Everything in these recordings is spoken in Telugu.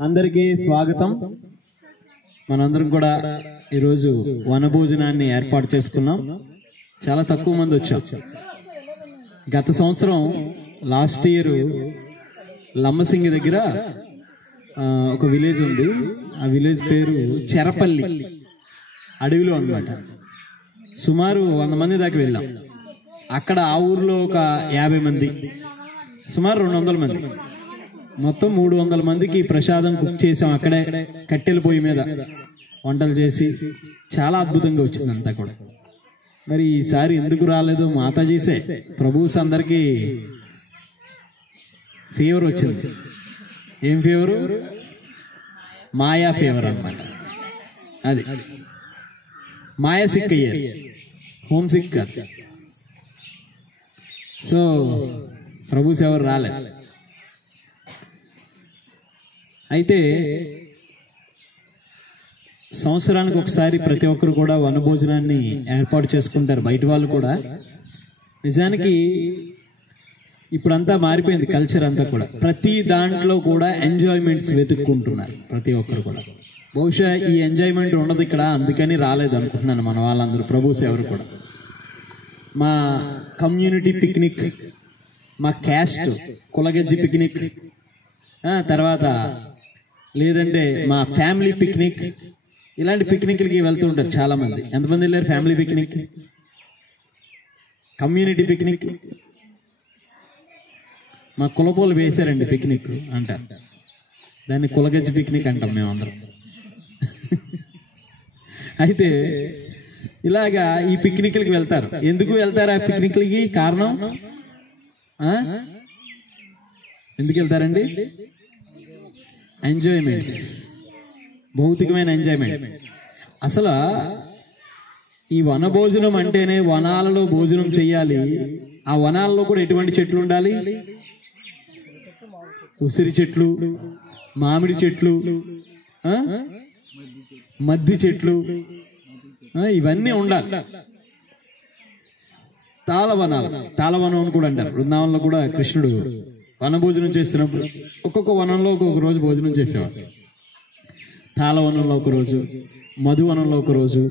అందరికీ స్వాగతం. మనందరం కూడా ఈరోజు వనభోజనాన్ని ఏర్పాటు చేసుకున్నాం. చాలా తక్కువ మంది వచ్చాం. గత సంవత్సరం లాస్ట్ ఇయర్ లమ్మసింగి దగ్గర ఒక విలేజ్ ఉంది. ఆ విలేజ్ పేరు చెరపల్లి, అడవిలో అన్నమాట. సుమారు 100 మంది దాకా వెళ్ళాం. అక్కడ ఆ ఊర్లో ఒక 50 మంది, సుమారు 200 మంది, మొత్తం 300 మందికి ప్రసాదం కుక్ చేసాం. అక్కడే కట్టెల పొయ్యి మీద వంటలు చేసి చాలా అద్భుతంగా వచ్చింది అంతా కూడా. మరి ఈసారి ఎందుకు రాలేదు? మాతాజీసే ప్రభుస్ అందరికీ ఫీవర్ వచ్చింది. ఏం ఫీవరు? మాయా ఫీవర్ అన్నమాట. అది మాయా సిక్ అయ్యారు, హోమ్ సిక్ కాదు. సో ప్రభుస్ ఎవరు రాలేదు. అయితే సంవత్సరానికి ఒకసారి ప్రతి ఒక్కరు కూడా వనభోజనాన్ని ఏర్పాటు చేసుకుంటారు, బయట వాళ్ళు కూడా. నిజానికి ఇప్పుడంతా మారిపోయింది కల్చర్ అంతా కూడా. ప్రతి దాంట్లో కూడా ఎంజాయ్మెంట్స్ వెతుక్కుంటున్నారు ప్రతి ఒక్కరు కూడా. బహుశా ఈ ఎంజాయ్మెంట్ ఉండదు ఇక్కడ, అందుకని రాలేదు అనుకుంటున్నాను మన వాళ్ళందరూ, ప్రభుస్ ఎవరు కూడా. మా కమ్యూనిటీ పిక్నిక్, మా క్యాస్ట్ కులగజ్జి పిక్నిక్, తర్వాత లేదంటే మా ఫ్యామిలీ పిక్నిక్, ఇలాంటి పిక్నిక్లకి వెళ్తూ ఉంటారు చాలా మంది. ఎంతమంది వెళ్ళారు ఫ్యామిలీ పిక్నిక్, కమ్యూనిటీ పిక్నిక్? మా కులపోలు వేశారండి పిక్నిక్ అంటారు. దాన్ని కులగజ్జి పిక్నిక్ అంటాం మేమందరం. అయితే ఇలాగా ఈ పిక్నిక్లకి వెళ్తారు. ఎందుకు వెళ్తారు ఆ పిక్నిక్లకి? కారణం ఎందుకు వెళ్తారండి? ఎంజాయ్మెంట్స్, భౌతికమైన ఎంజాయ్మెంట్. అసలు ఈ వనభోజనం అంటేనే వనాలలో భోజనం చెయ్యాలి. ఆ వనాల్లో కూడా ఎటువంటి చెట్లు ఉండాలి? ఉసిరి చెట్లు, మామిడి చెట్లు, మద్ది చెట్లు, ఇవన్నీ ఉండాలి. తాళవనాలు, తాళవనం అని కూడా అంటారు. బృందావనంలో కూడా కృష్ణుడు వనభోజనం చేస్తున్నప్పుడు ఒక్కొక్క వనంలో ఒక్కొక్క రోజు భోజనం చేసేవాడు. తాళవనంలో ఒక రోజు, మధువనంలో ఒక రోజు.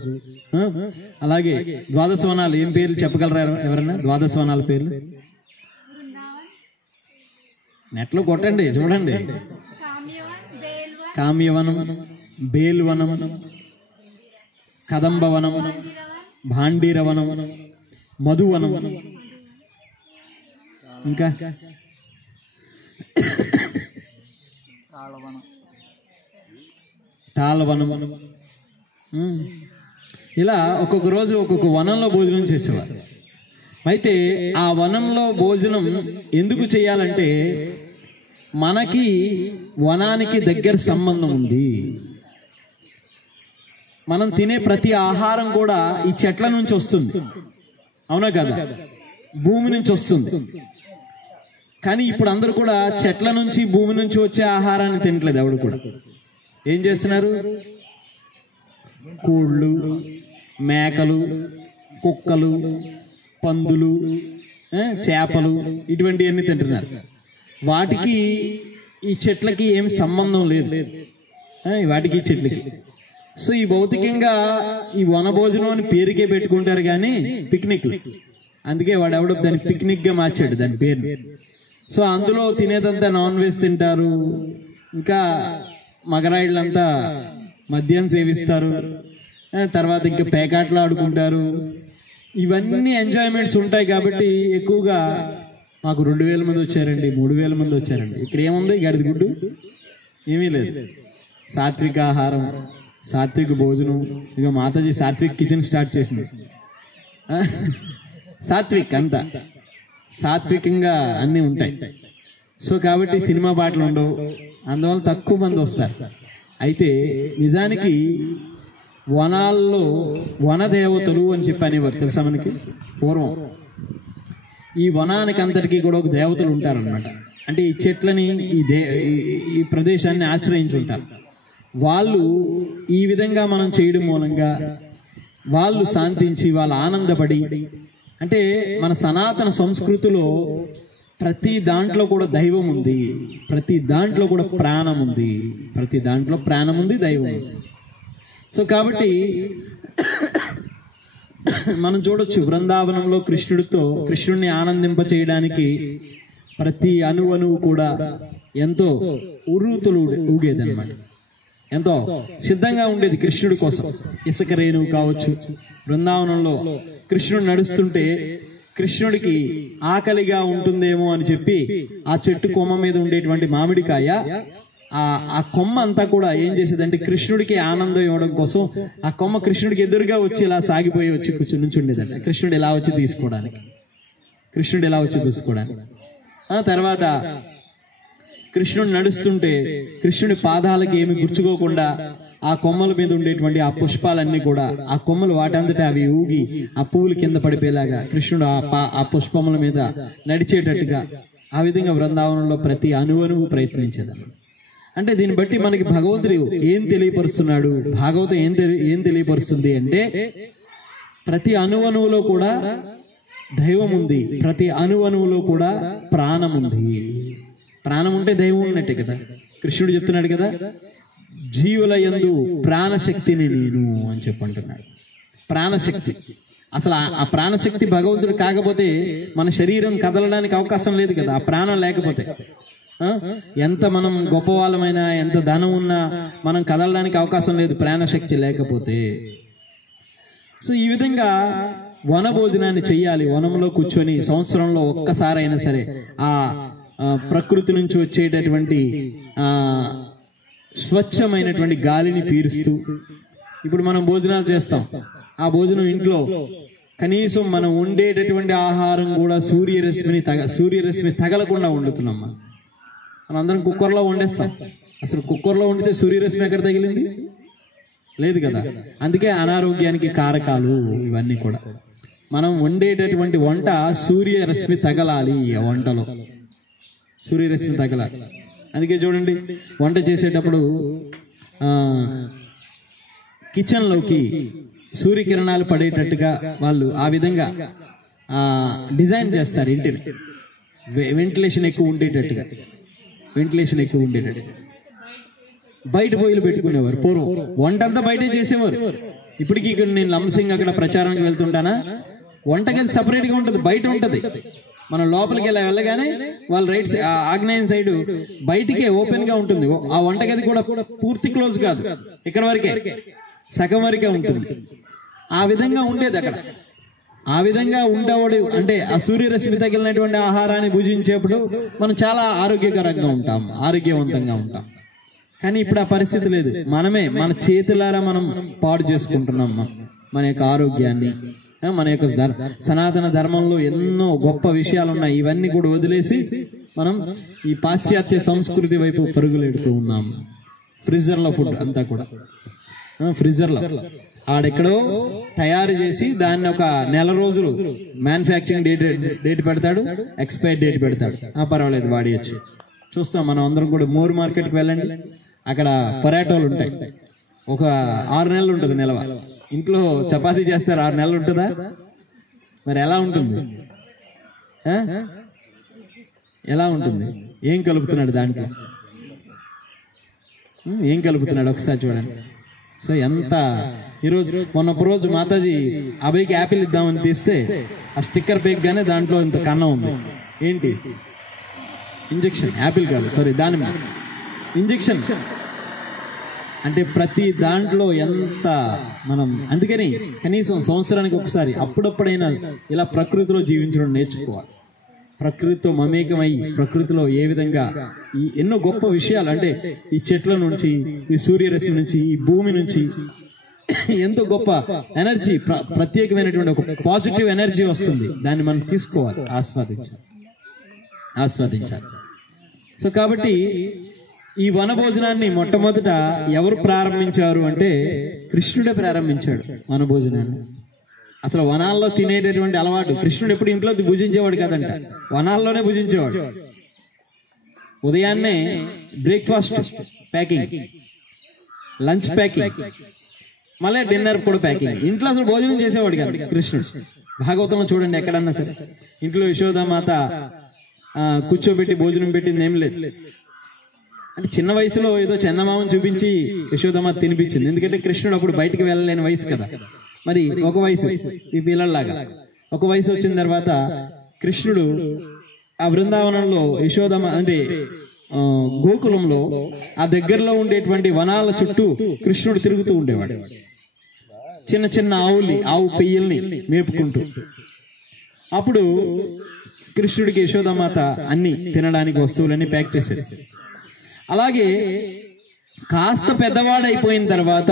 అలాగే ద్వాదశ వనాలు ఏం పేర్లు చెప్పగలరా ఎవరైనా? ద్వాదశ వనాల పేర్లు నెట్లో కొట్టండి, చూడండి. కామ్యవనం, బేల్వనం, కదంబవనం, భాండీరవనం, మధువనం, ఇంకా తాళవనం. ఇలా ఒక్కొక్క రోజు ఒక్కొక్క వనంలో భోజనం చేసేవారు. అయితే ఆ వనంలో భోజనం ఎందుకు చేయాలంటే మనకి వనానికి దగ్గర సంబంధం ఉంది. మనం తినే ప్రతి ఆహారం కూడా ఈ చెట్ల నుంచి వస్తుంది, అవునా కదా? భూమి నుంచి వస్తుంది. కానీ ఇప్పుడు అందరూ కూడా చెట్ల నుంచి, భూమి నుంచి వచ్చే ఆహారాన్ని తినట్లేదు ఎవడు కూడా. ఏం చేస్తున్నారు? కోళ్ళు, మేకలు, కుక్కలు, పందులు, చేపలు, ఇటువంటివన్నీ తింటున్నారు. వాటికి ఈ చెట్లకి ఏమి సంబంధం లేదు, వాటికి చెట్లకి. సో ఈ భౌతికంగా ఈ వనభోజనం అని పేరుకే పెట్టుకుంటారు కానీ పిక్నిక్లు. అందుకే వాడు ఎవడో దాన్ని పిక్నిక్ గా మార్చాడు దాని పేరు. సో అందులో తినేదంతా నాన్ వెజ్ తింటారు. ఇంకా మగరాయిళ్ళంతా మద్యం సేవిస్తారు. తర్వాత ఇంకా పేకాట్లు ఆడుకుంటారు. ఇవన్నీ ఎంజాయ్మెంట్స్ ఉంటాయి. కాబట్టి ఎక్కువగా మాకు 2000 మంది వచ్చారండి, 3000 మంది వచ్చారండి. ఇక్కడ ఏముంది? గడిది గుడ్డు ఏమీ లేదు. సాత్విక ఆహారం, సాత్విక భోజనం. ఇక మాతాజీ సాత్విక్ కిచెన్ స్టార్ట్ చేసింది. సాత్విక్ అంతా సాత్వికంగా అన్నీ ఉంటాయి. సో కాబట్టి సినిమా పాటలు ఉండవు, అందువల్ల తక్కువ మంది వస్తారు. అయితే నిజానికి వనాల్లో వనదేవతలు అని చెప్పి అనేవారు, తెలుసా మనకి? పూర్వం ఈ వనానికి అంతటికీ కూడా ఒక దేవతలు ఉంటారన్నమాట. అంటే ఈ చెట్లని, ఈ ప్రదేశాన్ని ఆశ్రయించి ఉంటారు. వాళ్ళు ఈ విధంగా మనం చేయడం మూలంగా వాళ్ళు శాంతించి, వాళ్ళు ఆనందపడి, అంటే మన సనాతన సంస్కృతిలో ప్రతి దాంట్లో కూడా దైవం ఉంది, ప్రతి దాంట్లో కూడా ప్రాణం ఉంది, ప్రతి దాంట్లో ప్రాణం ఉంది, దైవం ఉంది. సో కాబట్టి మనం చూడొచ్చు బృందావనంలో కృష్ణుడిని ఆనందింప చేయడానికి ప్రతి అణువు కూడా ఎంతో ఉర్రూతులు ఊగేదన్నమాట, ఎంతో సిద్ధంగా ఉండేది కృష్ణుడి కోసం. ఇసుక రేణువు కావచ్చు, బృందావనంలో కృష్ణుడు నడుస్తుంటే కృష్ణుడికి ఆకలిగా ఉంటుందేమో అని చెప్పి ఆ చెట్టు కొమ్మ మీద ఉండేటువంటి మామిడికాయ ఆ కొమ్మ అంతా కూడా ఏం చేసేదంటే కృష్ణుడికి ఆనందం ఇవ్వడం కోసం ఆ కొమ్మ కృష్ణుడికి ఎదురుగా వచ్చి ఇలా సాగిపోయి వచ్చి నుంచుండేదంట, కృష్ణుడు ఎలా వచ్చి తీసుకోవడానికి. ఆ తర్వాత కృష్ణుడు నడుస్తుంటే కృష్ణుడి పాదాలకి ఏమి గుర్చుకోకుండా ఆ కొమ్మల మీద ఉండేటువంటి ఆ పుష్పాలన్నీ కూడా ఆ కొమ్మలు వాటంతటా అవి ఊగి ఆ పువ్వులు కింద పడిపోయేలాగా కృష్ణుడు ఆ పుష్పముల మీద నడిచేటట్టుగా ఆ విధంగా బృందావనంలో ప్రతి అణువు ప్రయత్నించేదాన్ని. అంటే దీన్ని బట్టి మనకి భగవంతుడు ఏం తెలియపరుస్తున్నాడు, భాగవతం ఏం తెలియపరుస్తుంది అంటే ప్రతి అణువులో కూడా దైవం ఉంది, ప్రతి అణువులో కూడా ప్రాణం ఉంది. ప్రాణం ఉంటే దైవం ఉన్నట్టే కదా. కృష్ణుడు చెప్తున్నాడు కదా, జీవుల యందు ప్రాణశక్తిని నేను అని చెప్పంటున్నాడు. ప్రాణశక్తి, అసలు ఆ ప్రాణశక్తి భగవంతుడు కాకపోతే మన శరీరం కదలడానికి అవకాశం లేదు కదా. ఆ ప్రాణం లేకపోతే ఎంత మనం గొప్పవాళ్ళమైనా, ఎంత ధనం ఉన్నా మనం కదలడానికి అవకాశం లేదు ప్రాణశక్తి లేకపోతే. సో ఈ విధంగా వన భోజనాన్ని చెయ్యాలి. వనంలో కూర్చొని సంవత్సరంలో ఒక్కసారైనా సరే ఆ ప్రకృతి నుంచి వచ్చేటటువంటి స్వచ్ఛమైనటువంటి గాలిని పీలుస్తూ, ఇప్పుడు మనం భోజనాలు చేస్తాం, ఆ భోజనం ఇంట్లో కనీసం మనం వండేటటువంటి ఆహారం కూడా సూర్యరశ్మి తగలకుండా వండుతున్నాం. మనం అందరం కుక్కర్లో వండేస్తాం. అసలు కుక్కర్లో వండితే సూర్యరశ్మి ఎక్కడ తగిలింది? లేదు కదా. అందుకే అనారోగ్యానికి కారకాలు ఇవన్నీ కూడా. మనం వండేటటువంటి వంట సూర్యరశ్మి తగలాలి, ఆ వంటలో సూర్యరశ్మి తగలాలి. అందుకే చూడండి, వంట చేసేటప్పుడు కిచెన్లోకి సూర్యకిరణాలు పడేటట్టుగా వాళ్ళు ఆ విధంగా డిజైన్ చేస్తారు ఇంటిని, వెంటిలేషన్ ఎక్కువ ఉండేటట్టుగా. బయట పొయ్యిలు పెట్టుకునేవారు పూర్వం, వంట అంతా బయటే చేసేవారు. ఇప్పటికీ ఇక్కడ నేను లంసింగ్ అక్కడ ప్రచారానికి వెళ్తుంటానా, వంటగది సపరేట్గా ఉంటుంది, బయట ఉంటుంది. మనం లోపలికి వెళ్ళగానే వాళ్ళు రైట్ ఆగ్నేయం సైడ్ బయటికే ఓపెన్ గా ఉంటుంది. ఆ వంటగది కూడా పూర్తి క్లోజ్ కాదు, ఇక్కడ వరకే, సగం వరకే ఉంటుంది. ఆ విధంగా ఉండేది అక్కడ. ఆ విధంగా ఉండేవాడు అంటే ఆ సూర్యరశ్మి తగిలినటువంటి ఆహారాన్ని భుజించేప్పుడు మనం చాలా ఆరోగ్యకరంగా ఉంటాం, ఆరోగ్యవంతంగా ఉంటాం. కానీ ఇప్పుడు ఆ పరిస్థితి లేదు. మనమే మన చేతులారా మనం పాడు చేసుకుంటున్నాం మన యొక్క ఆరోగ్యాన్ని. మన యొక్క సనాతన ధర్మంలో ఎన్నో గొప్ప విషయాలు ఉన్నాయి, ఇవన్నీ కూడా వదిలేసి మనం ఈ పాశ్చాత్య సంస్కృతి వైపు పరుగులెడుతూ ఉన్నాం. ఫ్రిజర్లో ఫుడ్ అంతా కూడా, ఫ్రిజర్లో ఆడెక్కడో తయారు చేసి దాన్ని ఒక నెల రోజులు మ్యానుఫ్యాక్చరింగ్ డేట్ పెడతాడు, ఎక్స్పైర్ డేట్ పెడతాడు. పర్వాలేదు వాడియచ్చు. చూస్తాం మనం అందరం కూడా. మోర్ మార్కెట్కి వెళ్ళండి, అక్కడ పొరాటోలు ఉంటాయి. ఒక 6 నెలలు ఉంటుంది నిలవ. ఇంట్లో చపాతీ చేస్తారు, 6 నెలలు ఉంటుందా? మరి ఎలా ఉంటుంది? ఎలా ఉంటుంది? ఏం కలుపుతున్నాడు దాంట్లో? ఏం కలుపుతున్నాడు ఒకసారి చూడండి. సో ఎంత ఈరోజు మొన్నొక రోజు మాతాజీ అబ్బాయికి యాపిల్ ఇద్దామని తీస్తే ఆ స్టిక్కర్ పేగ్గానే దాంట్లో ఇంత కన్నం ఉంది. ఏంటి? ఇంజెక్షన్. యాపిల్ కాదు, సారీ, దానిమ్మ ఇంజెక్షన్. అంటే ప్రతి దాంట్లో ఎంత మనం, అందుకని కనీసం సంవత్సరానికి ఒకసారి అప్పుడప్పుడైనా ఇలా ప్రకృతిలో జీవించడం నేర్చుకోవాలి. ప్రకృతితో మమేకమై ప్రకృతిలో ఏ విధంగా ఈ ఎన్నో గొప్ప విషయాలు, అంటే ఈ చెట్ల నుంచి, ఈ సూర్యరశ్మి నుంచి, ఈ భూమి నుంచి ఎంతో గొప్ప ఎనర్జీ, ప్రత్యేకమైనటువంటి ఒక పాజిటివ్ ఎనర్జీ వస్తుంది. దాన్ని మనం తీసుకోవాలి, ఆస్వాదించాలి. సో కాబట్టి ఈ వనభోజనాన్ని మొట్టమొదట ఎవరు ప్రారంభించారు అంటే కృష్ణుడే ప్రారంభించాడు వనభోజనాన్ని. అసలు వనాల్లో తినేటటువంటి అలవాటు కృష్ణుడు ఎప్పుడు ఇంట్లో భుజించేవాడు కాదంట, వనాల్లోనే భుజించేవాడు. ఉదయాన్నే బ్రేక్ఫాస్ట్ ప్యాకింగ్, లంచ్ ప్యాకింగ్, మళ్ళీ డిన్నర్ కూడా ప్యాకింగ్. ఇంట్లో అసలు భోజనం చేసేవాడు కాదు కృష్ణుడు. భాగవతంలో చూడండి ఎక్కడన్నా సరే, ఇంట్లో యశోదామాత కూర్చోబెట్టి భోజనం పెట్టింది ఏం లేదు. అంటే చిన్న వయసులో ఏదో చందమామని చూపించి యశోదమ్మ తినిపించింది. ఎందుకంటే కృష్ణుడు అప్పుడు బయటికి వెళ్ళలేని వయసు కదా. మరి ఒక వయసు ఈ పిల్లల్లాగా ఒక వయసు వచ్చిన తర్వాత కృష్ణుడు ఆ బృందావనంలో యశోదమ్మ అంటే గోకులంలో ఆ దగ్గరలో ఉండేటువంటి వనాల చుట్టూ కృష్ణుడు తిరుగుతూ ఉండేవాడు. చిన్న చిన్న ఆవు పెయ్యల్ని మేపుకుంటూ. అప్పుడు కృష్ణుడికి యశోదమాత అన్ని తినడానికి వస్తువులన్నీ ప్యాక్ చేశారు. అలాగే కాస్త పెద్దవాడైపోయిన తర్వాత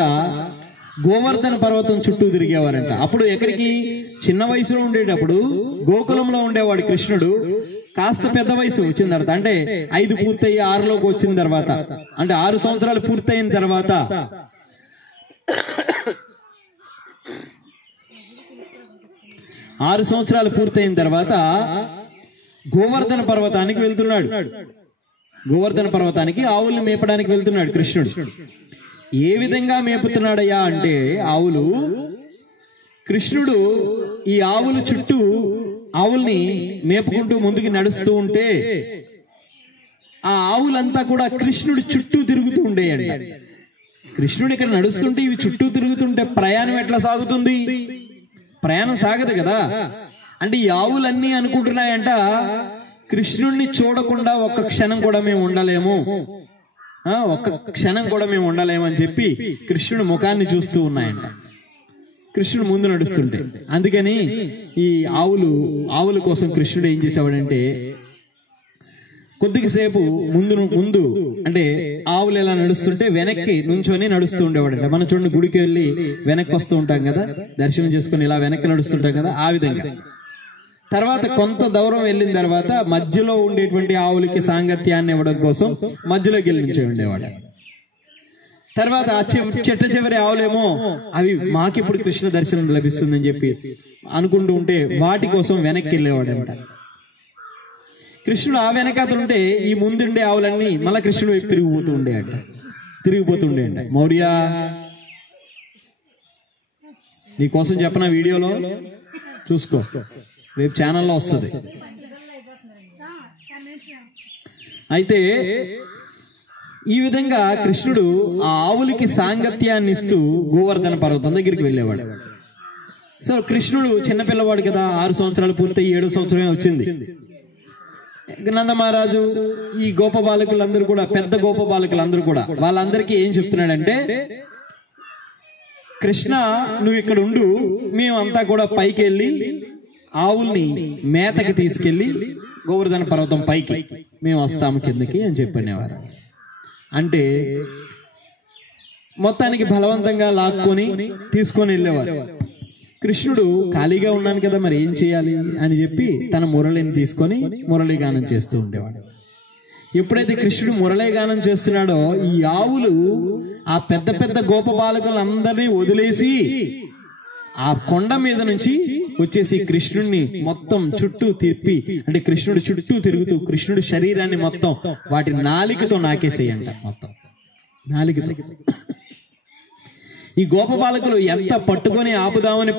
గోవర్ధన పర్వతం చుట్టూ తిరిగేవారంట. అప్పుడు ఎక్కడికి? చిన్న వయసులో ఉండేటప్పుడు గోకులంలో ఉండేవాడు కృష్ణుడు. కాస్త పెద్ద వయసు వచ్చిన తర్వాత అంటే 5 పూర్తయి 6లోకి వచ్చిన తర్వాత అంటే 6 సంవత్సరాలు పూర్తయిన తర్వాత 6 సంవత్సరాలు పూర్తయిన తర్వాత గోవర్ధన పర్వతానికి వెళ్తున్నాడు. గోవర్ధన పర్వతానికి ఆవుల్ని మేపడానికి వెళ్తున్నాడు కృష్ణుడు. ఏ విధంగా మేపుతున్నాడయ్యా అంటే ఆవులు, కృష్ణుడు ఈ ఆవుల చుట్టూ ఆవుల్ని మేపుకుంటూ ముందుకు నడుస్తూ ఉంటే ఆ ఆవులంతా కూడా కృష్ణుడు చుట్టూ తిరుగుతూ ఉండేయండి. కృష్ణుడు ఇక్కడ నడుస్తుంటే ఇవి చుట్టూ తిరుగుతుంటే ప్రయాణం ఎట్లా సాగుతుంది? ప్రయాణం సాగదు కదా. అంటే ఈ ఆవులన్నీ అనుకుంటున్నాయంట, కృష్ణుడిని చూడకుండా ఒక్క క్షణం కూడా మేము ఉండలేము, ఒక్క క్షణం కూడా మేము ఉండలేము అని చెప్పి కృష్ణుడి ముఖాన్ని చూస్తూ ఉన్నాయంట కృష్ణుడు ముందు నడుస్తుంటే. అందుకని ఈ ఆవుల కోసం కృష్ణుడు ఏం చేసేవాడంటే కొద్దిసేపు ముందు అంటే ఆవులు ఎలా నడుస్తుంటే వెనక్కి నుంచొని నడుస్తూ ఉండేవాడంట. మనం చూడండి గుడికి వెళ్ళి వెనక్కి వస్తూ ఉంటాం కదా, దర్శనం చేసుకుని ఇలా వెనక్కి నడుస్తుంటాం కదా, ఆ విధంగా. తర్వాత కొంత దూరం వెళ్ళిన తర్వాత మధ్యలో ఉండేటువంటి ఆవులకి సాంగత్యాన్ని ఇవ్వడం కోసం మధ్యలోకి వెళ్ళి నుంచి ఉండేవాడు. తర్వాత ఆ చెట్ట చివరి ఆవులేమో అవి మాకిప్పుడు కృష్ణ దర్శనం లభిస్తుందని చెప్పి అనుకుంటూ ఉంటే వాటి కోసం వెనక్కి వెళ్ళేవాడంట. కృష్ణుడు ఆ వెనకాతలుంటే ఈ ముందుండే ఆవులన్నీ మళ్ళా కృష్ణుడు వైపు తిరిగిపోతూ ఉండేయంట. మౌర్య నీకోసం చెప్పన వీడియోలో చూసుకో, రేపు ఛానల్లో వస్తుంది. అయితే ఈ విధంగా కృష్ణుడు ఆ ఆవులకి సాంగత్యాన్ని ఇస్తూ గోవర్ధన పర్వతం దగ్గరికి వెళ్ళేవాడు. సో కృష్ణుడు చిన్నపిల్లవాడు కదా, 6 సంవత్సరాలు పూర్తయి 7వ సంవత్సరమే వచ్చింది. నందమహారాజు ఈ గోప బాలకులందరూ కూడా, పెద్ద గోప బాలకులందరూ కూడా వాళ్ళందరికీ ఏం చెప్తున్నాడంటే, కృష్ణ నువ్వు ఇక్కడ ఉండు, మేమంతా కూడా పైకి వెళ్ళి ఆవుల్ని మేతకి తీసుకెళ్లి గోవర్ధన పర్వతం పైకి మేము వస్తాము కిందకి అని చెప్పనేవారు. అంటే మొత్తానికి బలవంతంగా లాక్కొని తీసుకొని వెళ్ళేవారు. కృష్ణుడు ఖాళీగా ఉన్నాను కదా, మరి ఏం చేయాలి అని చెప్పి తన మురళిని తీసుకొని మురళీగానం చేస్తూ ఉండేవాడు. ఎప్పుడైతే కృష్ణుడు మురళీగానం చేస్తున్నాడో ఈ ఆవులు ఆ పెద్ద పెద్ద గోప బాలకులందరినీ వదిలేసి ఆ కొండ మీద నుంచి వచ్చేసి కృష్ణుడిని మొత్తం చుట్టూ తిప్పి, అంటే కృష్ణుడు చుట్టూ తిరుగుతూ కృష్ణుడి శరీరాన్ని మొత్తం వాటి నాలికతో నాకేసేయంట. మొత్తం నాలికతో. ఈ గోప బాలకులు ఎంత పట్టుకొని ఆపుదామని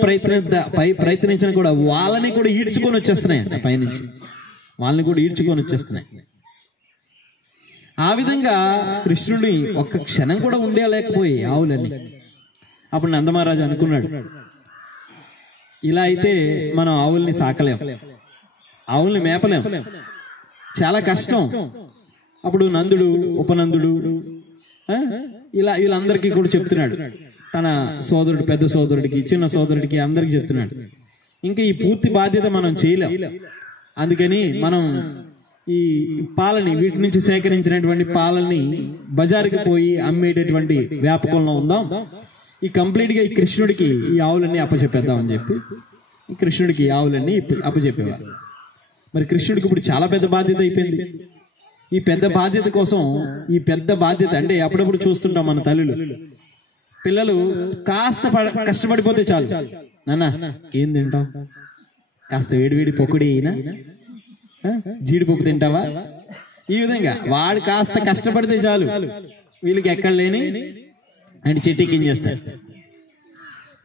ప్రయత్నించినా కూడా వాళ్ళని కూడా ఈడ్చుకొని వచ్చేస్తున్నాయి పైనుంచి, వాళ్ళని కూడా ఈడ్చుకొని వచ్చేస్తున్నాయి. ఆ విధంగా కృష్ణుడిని ఒక్క క్షణం కూడా ఉండేలేకపోయి ఆవులన్నీ. అప్పుడు నందమహారాజు అనుకున్నాడు, ఇలా అయితే మనం ఆవుల్ని సాకలేం, ఆవుల్ని మేపలేం, చాలా కష్టం. అప్పుడు నందుడు, ఉపనందుడు ఇలా వీళ్ళందరికీ కూడా చెప్తున్నాడు. తన సోదరుడు, పెద్ద సోదరుడికి, చిన్న సోదరుడికి అందరికి చెప్తున్నాడు, ఇంకా ఈ పూర్తి బాధ్యత మనం చేయలేం. అందుకని మనం ఈ పాలని, వీటి నుంచి సేకరించినటువంటి పాలని బజారుకి పోయి అమ్మేటటువంటి వ్యాపకంలో ఉందాం. ఈ కంప్లీట్ గా ఈ కృష్ణుడికి ఈ ఆవులన్నీ అప్పచెప్పేద్దామని చెప్పి కృష్ణుడికి ఆవులన్నీ అప్పచెప్పేవారు. మరి కృష్ణుడికి ఇప్పుడు చాలా పెద్ద బాధ్యత అయిపోయింది. ఈ పెద్ద బాధ్యత కోసం, ఈ పెద్ద బాధ్యత అంటే అప్పుడప్పుడు చూస్తుంటాం మన తల్లులు, పిల్లలు కాస్త కష్టపడిపోతే చాలు, నాన్న ఏం తింటావు, కాస్త వేడివేడి పొక్కుడి అయినా జీడిపప్పు తింటావా, ఈ విధంగా వాడు కాస్త కష్టపడితే చాలు వీళ్ళకి ఎక్కడ లేని ఆయన చెట్టెక్కించేస్తాడు.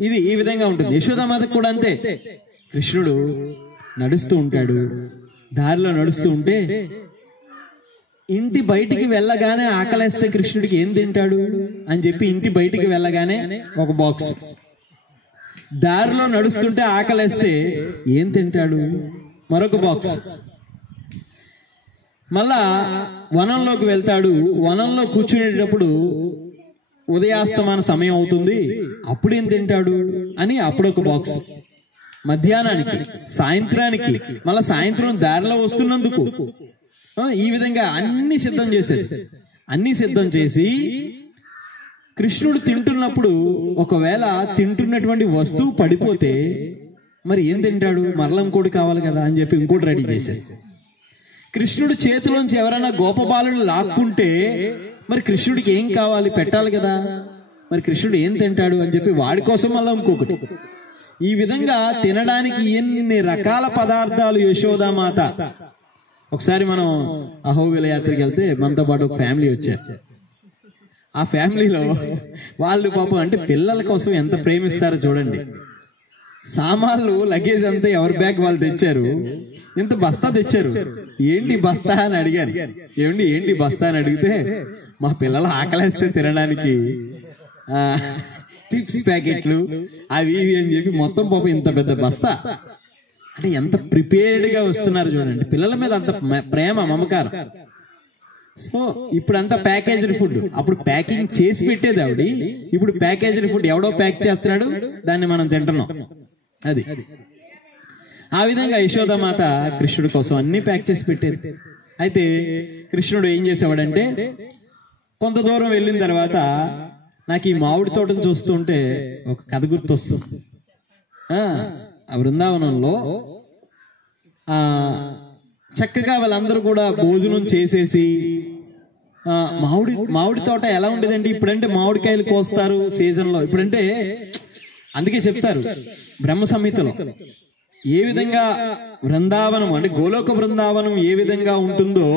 ఇది ఈ విధంగా ఉంటుంది. యశోదామాతకు కూడా అంతే. కృష్ణుడు నడుస్తూ ఉంటాడు, దారిలో నడుస్తూ ఉంటే ఇంటి బయటికి వెళ్ళగానే ఆకలేస్తే కృష్ణుడికి ఏం తింటాడు అని చెప్పి ఇంటి బయటికి వెళ్ళగానే ఒక బాక్స్, దారిలో నడుస్తుంటే ఆకలేస్తే ఏం తింటాడు మరొక బాక్స్, మళ్ళా వనంలోకి వెళ్తాడు, వనంలో కూర్చునేటప్పుడు ఉదయాస్తమాన సమయం అవుతుంది, అప్పుడేం తింటాడు అని అప్పుడొక బాక్స్, మధ్యాహ్నానికి, సాయంత్రానికి, మళ్ళా సాయంత్రం దారిలో వస్తున్నందుకు, ఈ విధంగా అన్ని సిద్ధం చేశారు. అన్ని సిద్ధం చేసి కృష్ణుడు తింటున్నప్పుడు ఒకవేళ తింటున్నటువంటి వస్తువు పడిపోతే మరి ఏం తింటాడు, మరలా ఇంకోటి కావాలి కదా అని చెప్పి ఇంకోటి రెడీ చేశారు. కృష్ణుడు చేతిలోంచి ఎవరైనా గోపబాలుని లాక్కుంటే మరి కృష్ణుడికి ఏం కావాలి, పెట్టాలి కదా, మరి కృష్ణుడు ఏం తింటాడు అని చెప్పి వాడి కోసం మళ్ళీ ఇంకొకటి. ఈ విధంగా తినడానికి ఎన్ని రకాల పదార్థాలు యశోదామాత. ఒకసారి మనం అహోబిల యాత్రకి వెళ్తే మనతో పాటు ఒక ఫ్యామిలీ వచ్చారు. ఆ ఫ్యామిలీలో వాళ్ళు పాపం అంటే పిల్లల కోసం ఎంత ప్రేమిస్తారో చూడండి. సామాన్లు లగేజ్ అంతా ఎవరి బ్యాగ్ వాళ్ళు తెచ్చారు, ఇంత బస్తా తెచ్చారు. ఏంటి బస్తా అని అడిగాను. ఏమండి ఏంటి బస్తా అని అడిగితే మా పిల్లలు ఆకలేస్తే తినడానికి చిప్స్ ప్యాకెట్లు అవి ఇవి అని చెప్పి మొత్తం పాపం ఇంత పెద్ద బస్తా. అంటే ఎంత ప్రిపేర్డ్ గా వస్తున్నారు చూడండి, పిల్లల మీద అంత ప్రేమ మమకారం. సో ఇప్పుడు అంతా ప్యాకేజ్డ్ ఫుడ్, అప్పుడు ప్యాకింగ్ చేసి పెట్టేది ఆవిడ, ఇప్పుడు ప్యాకేజ్డ్ ఫుడ్ ఎవడో ప్యాక్ చేస్తున్నాడు, దాన్ని మనం తింటున్నాం. అది ఆ విధంగా యశోదామాత కృష్ణుడి కోసం అన్ని ప్యాక్ చేసి పెట్టేది. అయితే కృష్ణుడు ఏం చేసేవాడంటే కొంత దూరం వెళ్ళిన తర్వాత నాకు ఈ మామిడి తోటను చూస్తుంటే ఒక కథ గుర్తొస్తుంది. ఆ బృందావనంలో చక్కగా వాళ్ళందరూ కూడా భోజనం చేసేసి మామిడి తోట ఎలా ఉండేదండి, ఇప్పుడంటే మామిడికాయలు కోస్తారు సీజన్ లో, ఇప్పుడంటే అందుకే చెప్తారు బ్రహ్మ సంహితలో ఏ విధంగా బృందావనం అంటే గోలోక బృందావనం ఏ విధంగా ఉంటుందో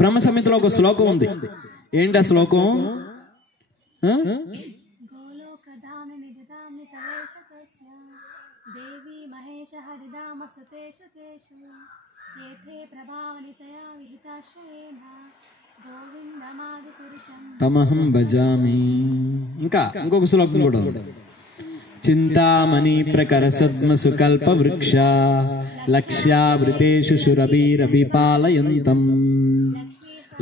బ్రహ్మ సంహితలో ఒక శ్లోకం ఉంది. ఏంటి ఆ శ్లోకం? తమహం భజామి. ఇంకా ఇంకొక శ్లోకం కూడా ఉంది. చింతామణి ప్రకర సద్మసు కల్ప వృక్ష లక్ష్యావృతేషు శురభిరభిపాలయంతం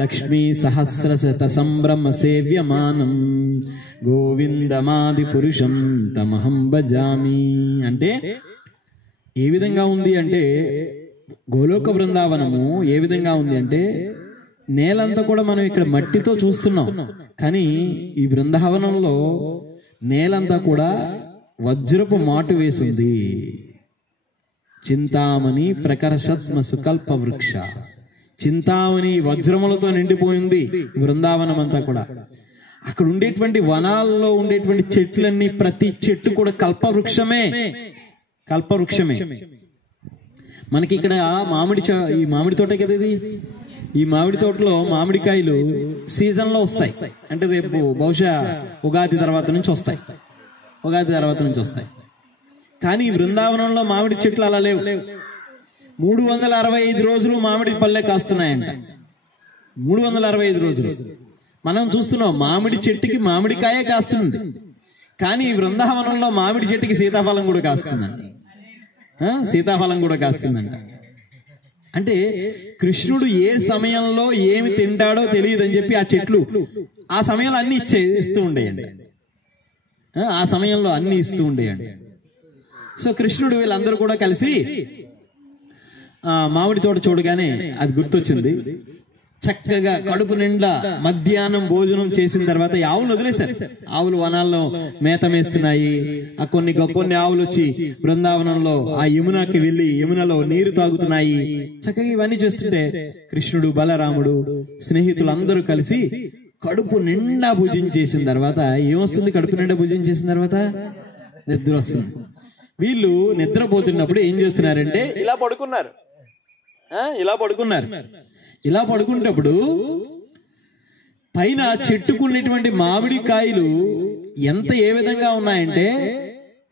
లక్ష్మీ సహస్రశత సంభ్రమ సేవ్యమానం గోవిందమాది పురుషం తమహం భజామి. అంటే ఏ విధంగా ఉంది అంటే గోలోక బృందావనము ఏ విధంగా ఉంది అంటే నేలంతా కూడా మనం ఇక్కడ మట్టితో చూస్తున్నాం, కానీ ఈ బృందావనంలో నేలంతా కూడా వజ్రపు మాటు వేసింది. చింతామణి ప్రకర్షత్మసు కల్ప వృక్ష, చింతామణి వజ్రములతో నిండిపోయింది బృందావనం అంతా కూడా. అక్కడ ఉండేటువంటి వనాల్లో ఉండేటువంటి చెట్లన్నీ ప్రతి చెట్టు కూడా కల్పవృక్షమే, కల్పవృక్షమే. మనకి ఇక్కడ ఈ మామిడి తోట కదా ఇది, ఈ మామిడి తోటలో మామిడికాయలు సీజన్ లో వస్తాయి. అంటే రేపు బహుశా ఉగాది తర్వాత నుంచి వస్తాయి, ఉగాది తర్వాత నుంచి వస్తాయి. కానీ ఈ బృందావనంలో మామిడి చెట్లు అలా లేవు. 365 రోజులు మామిడి పళ్ళే కాస్తున్నాయంట. 365 రోజులు మనం చూస్తున్నాం మామిడి చెట్టుకి మామిడికాయే కాస్తుంది, కానీ ఈ బృందావనంలో మామిడి చెట్టుకి సీతాఫలం కూడా కాస్తుందంట. సీతాఫలం కూడా కాస్తుందంట. అంటే కృష్ణుడు ఏ సమయంలో ఏమి తింటాడో తెలియదని చెప్పి ఆ చెట్లు ఆ సమయంలో అన్ని ఇస్తూ ఉండేయండి, ఆ సమయంలో అన్ని ఇస్తూ ఉండేయండి. సో కృష్ణుడు వీళ్ళందరూ కూడా కలిసి మామిడి తోట చూడగానే అది గుర్తొచ్చింది. చక్కగా కడుపు నిండా మధ్యాహ్నం భోజనం చేసిన తర్వాత ఈ ఆవులు వదిలేశారు. ఆవులు వనాల్లో మేత మేస్తున్నాయి. ఆ కొన్ని ఆవులు వచ్చి బృందావనంలో ఆ యమునకి వెళ్ళి యమునలో నీరు తాగుతున్నాయి. చక్కగా ఇవన్నీ చేస్తుంటే కృష్ణుడు బలరాముడు స్నేహితులందరూ కలిసి కడుపు నిండా భుజం చేసిన తర్వాత ఏమొస్తుంది? కడుపు నిండా భుజం చేసిన తర్వాత నిద్ర వస్తుంది. వీళ్ళు నిద్రపోతున్నప్పుడు ఏం చేస్తున్నారంటే ఇలా పడుకున్నారు. ఇలా పడుకున్నప్పుడు పైన చెట్టుకున్నటువంటి మామిడికాయలు ఏ విధంగా ఉన్నాయంటే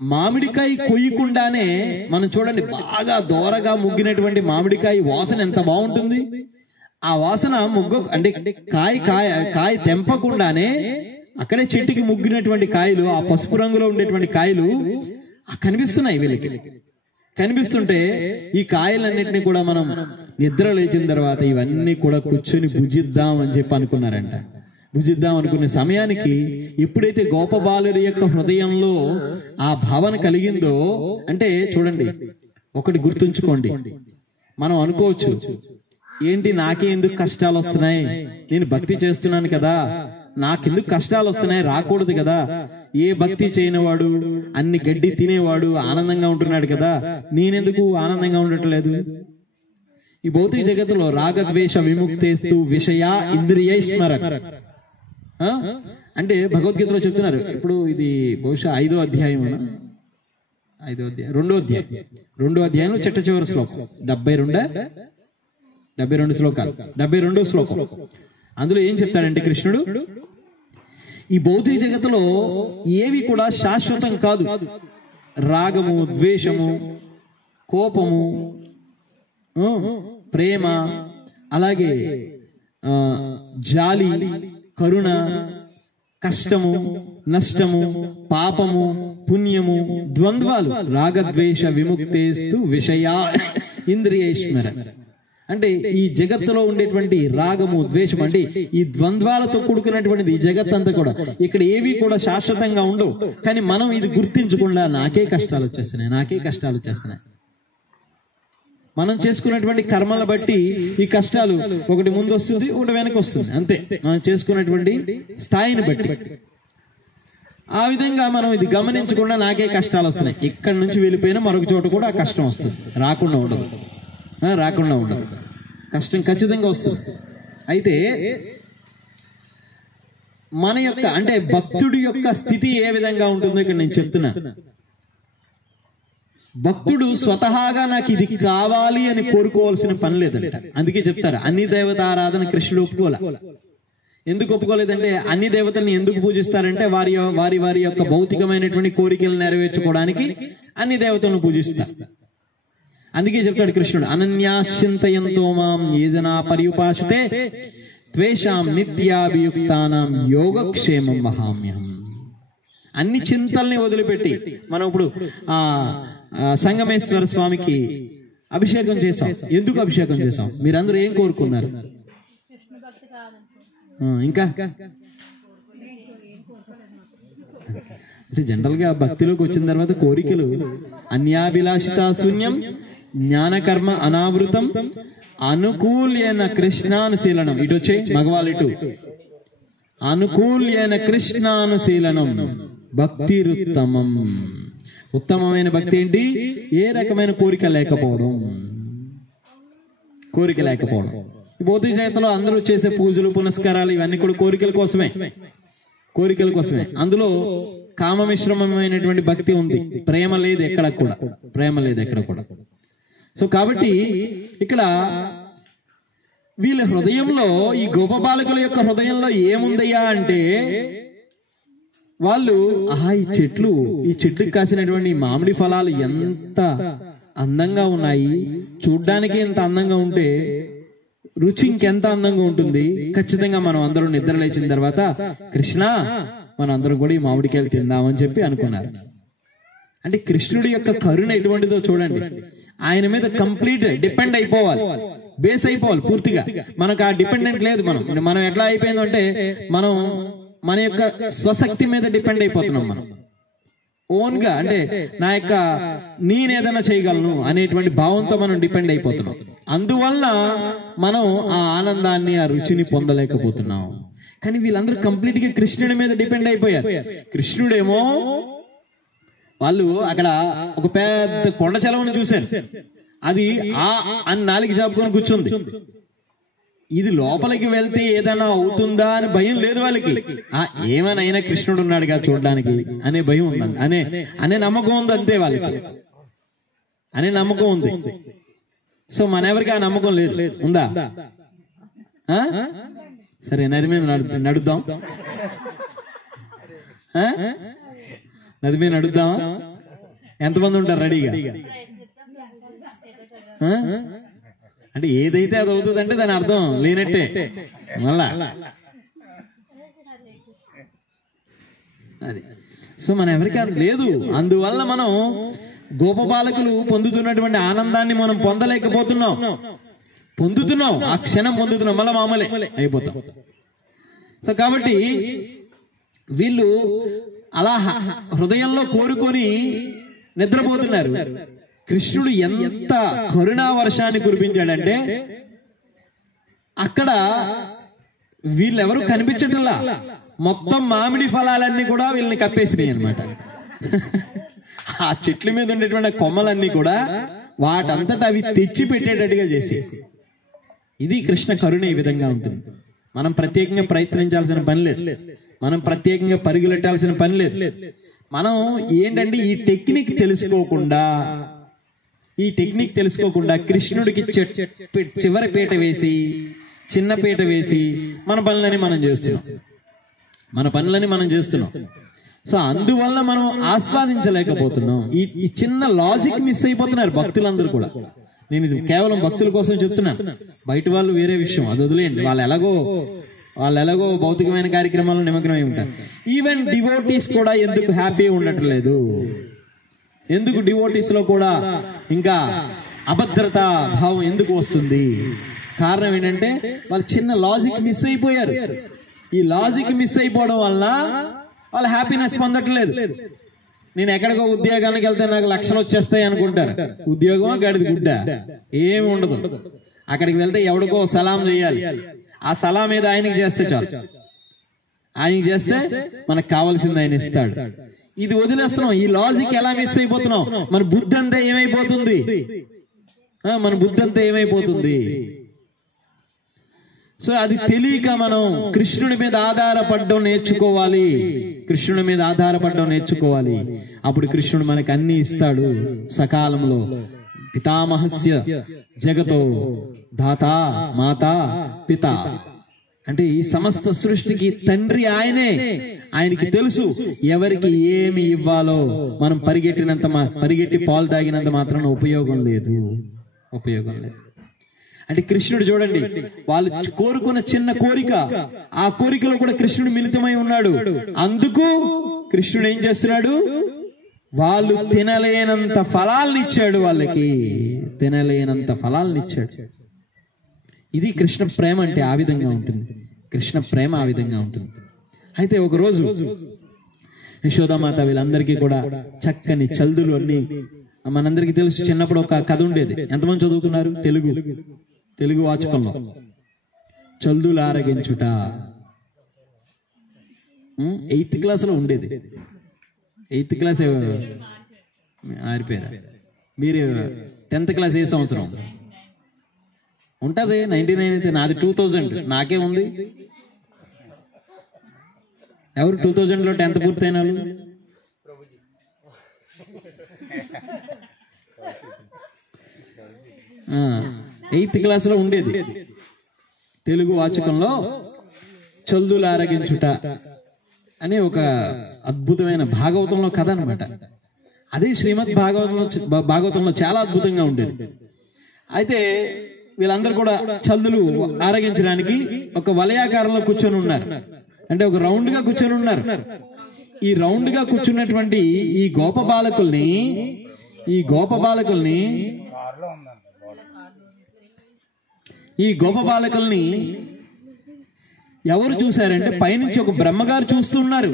మామిడికాయ కొయ్యకుండానే మనం చూడండి, బాగా దోరగా ముగ్గినటువంటి మామిడికాయ వాసన ఎంత బాగుంటుంది. ఆ వాసన అంటే కాయ తెంపకుండానే అక్కడే చెట్టుకి ముగ్గినటువంటి కాయలు, ఆ పసుపు రంగులో ఉండేటువంటి కాయలు కనిపిస్తున్నాయి. వీళ్ళకి కనిపిస్తుంటే ఈ కాయలన్నిటినీ కూడా మనం నిద్ర లేచిన తర్వాత ఇవన్నీ కూడా కూర్చొని భుజిద్దాం అని చెప్పి అనుకున్నారంట. భుజిద్దాం అనుకునే సమయానికి ఎప్పుడైతే గోపబాలుడి యొక్క హృదయంలో ఆ భావన కలిగిందో, అంటే చూడండి, ఒకటి గుర్తుంచుకోండి, మనం అనుకోవచ్చు, ఏంటి నాకే ఎందుకు కష్టాలు వస్తున్నాయి, నేను భక్తి చేస్తున్నాను కదా, నాకెందుకు కష్టాలు వస్తున్నాయి, రాకూడదు కదా, ఏ భక్తి చేయనివాడు అన్ని గడ్డి తినేవాడు ఆనందంగా ఉంటున్నాడు కదా, నేనెందుకు ఆనందంగా ఉండట్లేదు. ఈ భౌతిక జగత్తులో రాగద్వేష విముక్తేస్తు విషయ ఇంద్రియైస్మరణ అంటే భగవద్గీతలో చెప్తున్నారు. ఇప్పుడు ఇది బహుశా 5వ అధ్యాయం, 2వ అధ్యాయంలో చిట్ట చివరి శ్లోకం, 72 శ్లోకాలు, 72వ శ్లోకం. అందులో ఏం చెప్తాడంటే కృష్ణుడు, ఈ భౌతిక జగత్తులో ఏవి కూడా శాశ్వతం కాదు. రాగము, ద్వేషము, కోపము, ప్రేమ, అలాగే జాలి, కరుణ, కష్టము, నష్టము, పాపము, పుణ్యము, ద్వంద్వాలు, రాగద్వేష విముక్తేస్తు విషయ ఇంద్రియైస్మర. అంటే ఈ జగత్తులో ఉండేటువంటి రాగము, ద్వేషం, అంటే ఈ ద్వంద్వాలతో కూడుకున్నటువంటిది ఈ జగత్ అంతా కూడా. ఇక్కడ ఏవి కూడా శాశ్వతంగా ఉండవు. కానీ మనం ఇది గుర్తించకుండా నాకే కష్టాలు వచ్చేస్తున్నాయి. మనం చేసుకున్నటువంటి కర్మల బట్టి ఈ కష్టాలు ఒకటి ముందు వస్తుంది, ఒకటి వెనక వస్తుంది, అంతే. మనం చేసుకున్నటువంటి స్థాయిని బట్టి ఆ విధంగా మనం ఇది గమనించకుండా నాకే కష్టాలు వస్తున్నాయి. ఇక్కడి నుంచి వెళ్ళిపోయినా మరొక చోట కూడా ఆ కష్టం వస్తుంది, రాకుండా ఉండదు. కష్టం ఖచ్చితంగా వస్తుంది. అయితే మన యొక్క, అంటే భక్తుడి యొక్క స్థితి ఏ విధంగా ఉంటుందో ఇక్కడ నేను చెప్తున్నా. భక్తుడు స్వతహాగా నాకు ఇది కావాలి అని కోరుకోవాల్సిన పని లేదంట. అందుకే చెప్తారు, అన్ని దేవతారాధన కృష్ణుడు ఒప్పుకోలే. ఎందుకు ఒప్పుకోలేదంటే, అన్ని దేవతల్ని ఎందుకు పూజిస్తారంటే వారి యొక్క భౌతికమైనటువంటి కోరికలు నెరవేర్చుకోవడానికి అన్ని దేవతలను పూజిస్తారు. అందుకే చెప్తాడు కృష్ణుడు, అనన్యాశ్చింతయంతో మాం ఏ జనా పర్యుపాసతే త్వేషాం నిత్యాభియుక్తానాం యోగక్షేమం వహామ్యహం. అన్ని చింతల్ని వదిలిపెట్టి మనం ఇప్పుడు సంగమేశ్వర స్వామికి అభిషేకం చేసాం. ఎందుకు అభిషేకం చేసాం? మీరందరూ ఏం కోరుకున్నారు? ఇంకా జనరల్ గా భక్తిలోకి వచ్చిన తర్వాత కోరికలు అన్యాభిలాషిత శూన్యం, జ్ఞానకర్మ అనావృతం, అనుకూల్యన కృష్ణానుశీలనం. ఇటు వచ్చే మగవాళ్ళు, ఇటు అనుకూల్యన కృష్ణానుశీలనం భక్తిరుత్తమం. ఉత్తమమైన భక్తి ఏంటి? ఏ రకమైన కోరిక లేకపోవడం. ఈ భౌతిక జగత్తులో అందరూ చేసే పూజలు, పునస్కారాలు ఇవన్నీ కూడా కోరికల కోసమే. అందులో కామమిశ్రమమైనటువంటి భక్తి ఉంది, ప్రేమ లేదు ఎక్కడ కూడా. సో కాబట్టి ఇక్కడ వీళ్ళ హృదయంలో, ఈ గోపబాలకుల యొక్క హృదయంలో ఏముందయ్యా అంటే, వాళ్ళు ఈ చెట్లకు కాసినటువంటి మామిడి ఫలాలు ఎంత అందంగా ఉన్నాయి, చూడ్డానికి ఎంత అందంగా ఉంటే రుచి ఇంకెంత అందంగా ఉంటుంది. ఖచ్చితంగా మనం అందరం నిద్ర లేచిన తర్వాత, కృష్ణ మనం అందరం కూడా ఈ మామిడికాయలు తిందామని చెప్పి అనుకున్నారు. అంటే కృష్ణుడి యొక్క కరుణ ఎటువంటిదో చూడండి. ఆయన మీద కంప్లీట్ డిపెండ్ అయిపోవాలి, బేస్ అయిపోవాలి పూర్తిగా. మనకు ఆ డిపెండెంట్ లేదు. మనం ఎట్లా అయిపోయిందంటే, మనం మన యొక్క స్వశక్తి మీద డిపెండ్ అయిపోతున్నాం. మనం ఓన్ గా, అంటే నేనేదైనా చేయగలను అనేటువంటి భావంతో మనం డిపెండ్ అయిపోతున్నాం. అందువల్ల మనం ఆ ఆనందాన్ని, ఆ రుచిని పొందలేకపోతున్నాం. కానీ వీళ్ళందరూ కంప్లీట్ గా కృష్ణుడి మీద డిపెండ్ అయిపోయారు. కృష్ణుడేమో, వాళ్ళు అక్కడ ఒక పెద్ద కొండ చెలవని చూశారు, అది అని నాలుగు చాపుకొని కూర్చుంది. ఇది లోపలికి వెళ్తే ఏదైనా అవుతుందా అని భయం లేదు వాళ్ళకి. ఏమైనా కృష్ణుడు ఉన్నాడు కదా చూడడానికి అనే భయం ఉంది, అనే నమ్మకం ఉంది, అంతే వాళ్ళకి అనే నమ్మకం ఉంది. సో మనెవరికి ఆ నమ్మకం లేదు, ఉందా? సరే, నది మీద నడుద్దాం, నది మీద నడుద్దామా? ఎంతమంది ఉంటారు రెడీగా? అంటే ఏదైతే అది అవుతుంది అంటే దాని అర్థం లేనట్టే. మళ్ళా అది సో మన ఎవరికి అది లేదు. అందువల్ల మనం గోపబాలకులు పొందుతున్నటువంటి ఆనందాన్ని మనం పొందలేకపోతున్నాం. పొందుతున్నాం, ఆ క్షణం పొందుతున్నాం, మళ్ళీ మామూలే అయిపోతాం. సో కాబట్టి వీళ్ళు అలా హృదయంలో కోరుకొని నిద్రపోతున్నారు. కృష్ణుడు ఎంత కరుణా వర్షాన్ని కురిపించాడంటే అక్కడ వీళ్ళెవరు కనిపించటంలా, మొత్తం మామిడి ఫలాలన్నీ కూడా వీళ్ళని కప్పేసినాయి అనమాట. ఆ చెట్ల మీద ఉండేటువంటి కొమ్మలన్నీ కూడా వాటంతటా అవి తెచ్చి పెట్టేటట్టుగా చేసి, ఇది కృష్ణ కరుణ ఈ విధంగా ఉంటుంది. మనం ప్రత్యేకంగా ప్రయత్నించాల్సిన పని లేదు, మనం ప్రత్యేకంగా పరుగులెట్టాల్సిన పని లేదు. మనం ఏంటంటే ఈ టెక్నిక్ తెలుసుకోకుండా కృష్ణుడికి చివరి పీట వేసి, చిన్న పీట వేసి మన పనులని మనం చేస్తున్నాం. సో అందువల్ల మనం ఆస్వాదించలేకపోతున్నాం. ఈ చిన్న లాజిక్ మిస్ అయిపోతున్నారు భక్తులందరూ కూడా. నేను ఇది కేవలం భక్తుల కోసం చెప్తున్నాను, బయట వాళ్ళు వేరే విషయం, అది వదిలేయండి. వాళ్ళు ఎలాగో భౌతికమైన కార్యక్రమాల్లో నిమగ్నమై ఉంటారు. ఈవెన్ డివోటీస్ కూడా ఎందుకు హ్యాపీ ఉండట్లేదు? ఎందుకు డివోటీస్ లో కూడా ఇంకా అభద్రతా భావం ఎందుకు వస్తుంది? కారణం ఏంటంటే వాళ్ళు చిన్న లాజిక్ మిస్ అయిపోయారు. ఈ లాజిక్ మిస్ అయిపోవడం వల్ల వాళ్ళు హ్యాపీనెస్ పొందట్లేదు. నేను ఎక్కడికో ఉద్యోగానికి వెళ్తే నాకు లక్షలు వచ్చేస్తాయి అనుకుంటారు. ఉద్యోగం గడిది గుడ్డ, ఏమి ఉండదు. అక్కడికి వెళ్తే ఎవడికో సలాం చేయాలి, ఆ సలాం మీద ఆయనకి చేస్తే చాలు. ఆయనకి చేస్తే మనకు కావాల్సింది ఆయన ఇస్తాడు. ఇది వదిలేస్తున్నాం. ఈ లాజిక్ ఎలా మిస్ అయిపోతున్నాం? మన బుద్ధి అంతా ఏమైపోతుంది? సో అది తెలియక మనం కృష్ణుడి మీద ఆధారపడడం నేర్చుకోవాలి. అప్పుడు కృష్ణుడు మనకు అన్ని ఇస్తాడు సకాలంలో. పితామహస్య జగతో దాతా మాతా పిత అంటే ఈ సమస్త సృష్టికి తండ్రి ఆయనే. ఆయనకి తెలుసు ఎవరికి ఏమి ఇవ్వాలో. మనం పరిగెట్టి పాలు తాగినంత మాత్రం ఉపయోగం లేదు. అంటే కృష్ణుడు చూడండి, వాళ్ళు కోరుకున్న చిన్న కోరిక, ఆ కోరికలో కూడా కృష్ణుడు మిళితమై ఉన్నాడు. అందుకు కృష్ణుడు ఏం చేస్తున్నాడు? వాళ్ళు తినలేనంత ఫలాల్ని ఇచ్చాడు. ఇది కృష్ణ ప్రేమ అంటే ఆ విధంగా ఉంటుంది. అయితే ఒకరోజు యశోదామాత వీళ్ళందరికీ కూడా చక్కని చల్దులు అన్ని, మనందరికీ తెలుసు, చిన్నప్పుడు ఒక కథ ఉండేది. ఎంతమంది చదువుకున్నారు? తెలుగు వాచకంలో చల్దులు ఆరగించుట 8th క్లాస్లో ఉండేది. 8th క్లాస్ ఆరిపోయారా మీరు? 10th క్లాస్ ఏ సంవత్సరం ఉంటుంది? 99 అయితే నాది 2000. నాకే ఉంది. ఎవరు 2000లో 10th పూర్తయిన వాళ్ళు? ఆ 8th క్లాస్లో ఉండేది తెలుగు వాచకంలో చల్దులు ఆరగించుట అనే ఒక అద్భుతమైన భాగవతంలో కథ అనమాట. అదే శ్రీమద్ భాగవతంలో చాలా అద్భుతంగా ఉండేది. అయితే వీళ్ళందరూ కూడా చల్దులు ఆరగించడానికి ఒక వలయాకారంలో కూర్చొని ఉన్నారు. అంటే ఒక రౌండ్ గా కూర్చొని ఉన్నారు. ఈ రౌండ్ గా కూర్చున్నటువంటి ఈ గోప బాలకుల్ని ఎవరు చూశారంటే పైనుంచి ఒక బ్రహ్మగారు చూస్తున్నారు.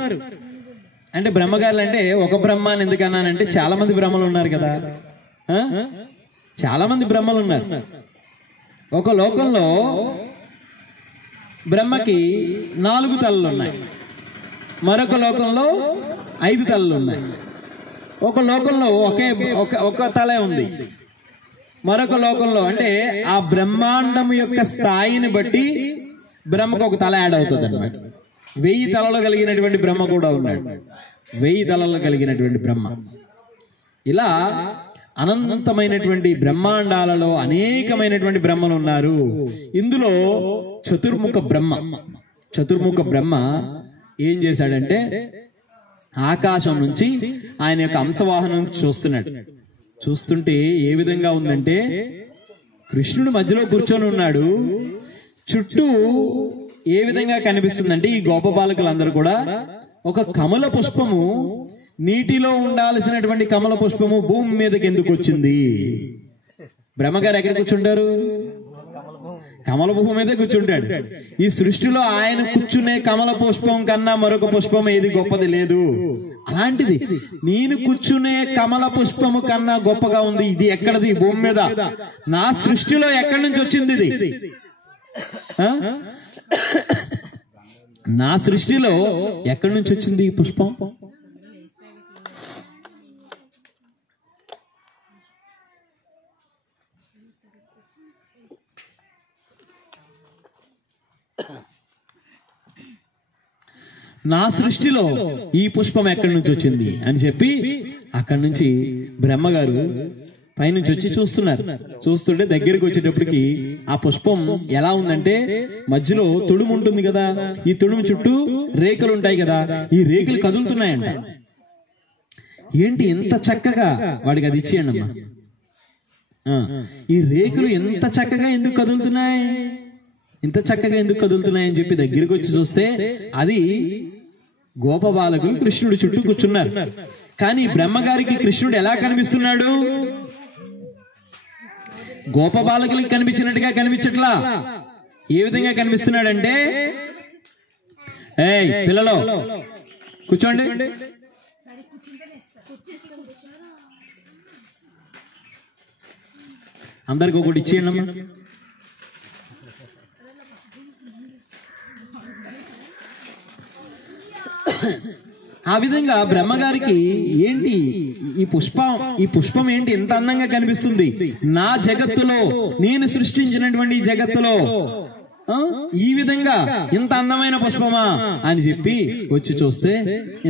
అంటే బ్రహ్మగారులు అంటే ఒక బ్రహ్మ అని ఎందుకన్నానంటే చాలా మంది బ్రహ్మలు ఉన్నారు కదా, చాలా మంది బ్రహ్మలు ఉన్నారు. ఒక లోకంలో బ్రహ్మకి 4 తలలు ఉన్నాయి, మరొక లోకంలో 5 తలలు ఉన్నాయి. ఒక లోకంలో ఒక తలే ఉంది, మరొక లోకంలో అంటే ఆ బ్రహ్మాండం యొక్క స్థాయిని బట్టి బ్రహ్మకు ఒక తల యాడ్ అవుతుంది అన్నమాట. 1000 తలలు కలిగినటువంటి బ్రహ్మ కూడా ఉన్నాడు. 1000 తలలు కలిగినటువంటి బ్రహ్మ. ఇలా అనంతమైనటువంటి బ్రహ్మాండాలలో అనేకమైనటువంటి బ్రహ్మలు ఉన్నారు. ఇందులో చతుర్ముఖ బ్రహ్మ ఏం చేశాడంటే ఆకాశం నుంచి ఆయన యొక్క అంశవాహనం చూస్తున్నాడు. చూస్తుంటే ఏ విధంగా ఉందంటే, కృష్ణుడు మధ్యలో కూర్చొని ఉన్నాడు. చుట్టూ ఏ విధంగా కనిపిస్తుందంటే, ఈ గోపబాలకులందరూ కూడా ఒక కమల పుష్పము, నీటిలో ఉండాల్సినటువంటి కమల పుష్పము భూమి మీదకి ఎందుకు వచ్చింది? బ్రహ్మగారు ఎక్కడ కూర్చుంటారు? కమల పుష్పం మీద కూర్చుంటాడు. ఈ సృష్టిలో ఆయన కూర్చునే కమల పుష్పం కన్నా మరొక పుష్పం ఏది గొప్పది లేదు. అలాంటిది నేను కూర్చునే కమల పుష్పము కన్నా గొప్పగా ఉంది. ఇది ఎక్కడది? భూమి మీద. నా సృష్టిలో ఎక్కడి నుంచి వచ్చింది ఇది? నా సృష్టిలో ఎక్కడి నుంచి వచ్చింది ఈ పుష్పం? నా సృష్టిలో ఈ పుష్పం ఎక్కడి నుంచి వచ్చింది అని చెప్పి అక్కడి నుంచి బ్రహ్మగారు పైనుంచి వచ్చి చూస్తున్నారు. చూస్తుంటే దగ్గరికి వచ్చేటప్పటికి ఆ పుష్పం ఎలా ఉందంటే, మధ్యలో తుడుము ఉంటుంది కదా, ఈ తుడుము చుట్టూ రేకులు ఉంటాయి కదా, ఈ రేకులు కదులుతున్నాయంట. ఏంటి ఎంత చక్కగా? వాడికి అది ఇచ్చేయండి అమ్మా. ఈ రేకులు ఎంత చక్కగా ఎందుకు కదులుతున్నాయి, ఇంత చక్కగా ఎందుకు కదులుతున్నాయి అని చెప్పి దగ్గరికి వచ్చి చూస్తే అది గోపబాలకులు కృష్ణుడు చుట్టూ కూర్చున్నారు. కానీ బ్రహ్మగారికి కృష్ణుడు ఎలా కనిపిస్తున్నాడు? గోపబాలకులకి కనిపించినట్టుగా కనిపించట్లా. ఏ విధంగా కనిపిస్తున్నాడంటే, ఏయ్ పిల్లలు కూర్చోండి, అందరికి ఒకటి ఇచ్చేయండి అమ్మా. ఆ విధంగా బ్రహ్మగారికి ఏంటి ఈ పుష్పం ఏంటి ఎంత అందంగా కనిపిస్తుంది? నా జగత్తులో, నేను సృష్టించినటువంటి జగత్తులో ఈ విధంగా ఇంత అందమైన పుష్పమా అని చెప్పి వచ్చి చూస్తే,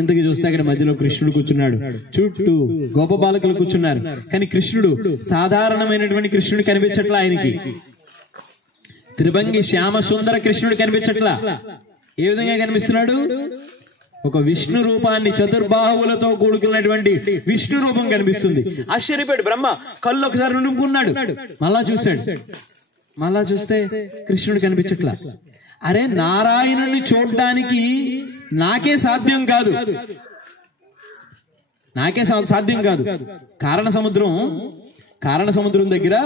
ఇంతకి చూస్తే అక్కడ మధ్యలో కృష్ణుడు కూర్చున్నాడు. చుట్టూ గోపబాలకులు కూర్చున్నారు. కానీ కృష్ణుడు సాధారణమైనటువంటి కృష్ణుడు కనిపించట్లా. ఆయనకి త్రిభంగి శ్యామ సుందర కృష్ణుడు కనిపించట్లా. ఏ విధంగా కనిపిస్తున్నాడు? ఒక విష్ణు రూపాన్ని, చతుర్బాహువులతో కూడుకున్నటువంటి విష్ణు రూపం కనిపిస్తుంది. ఆశ్చర్యపోయాడు బ్రహ్మ. కళ్ళు ఒకసారి నింపుకున్నాడు, మళ్ళా చూశాడు. మళ్ళా చూస్తే కృష్ణుడు కనిపించట్లా. అరే, నారాయణుని చూడడానికి నాకే సాధ్యం కాదు, నాకే సాధ్యం కాదు. కారణ సముద్రం దగ్గర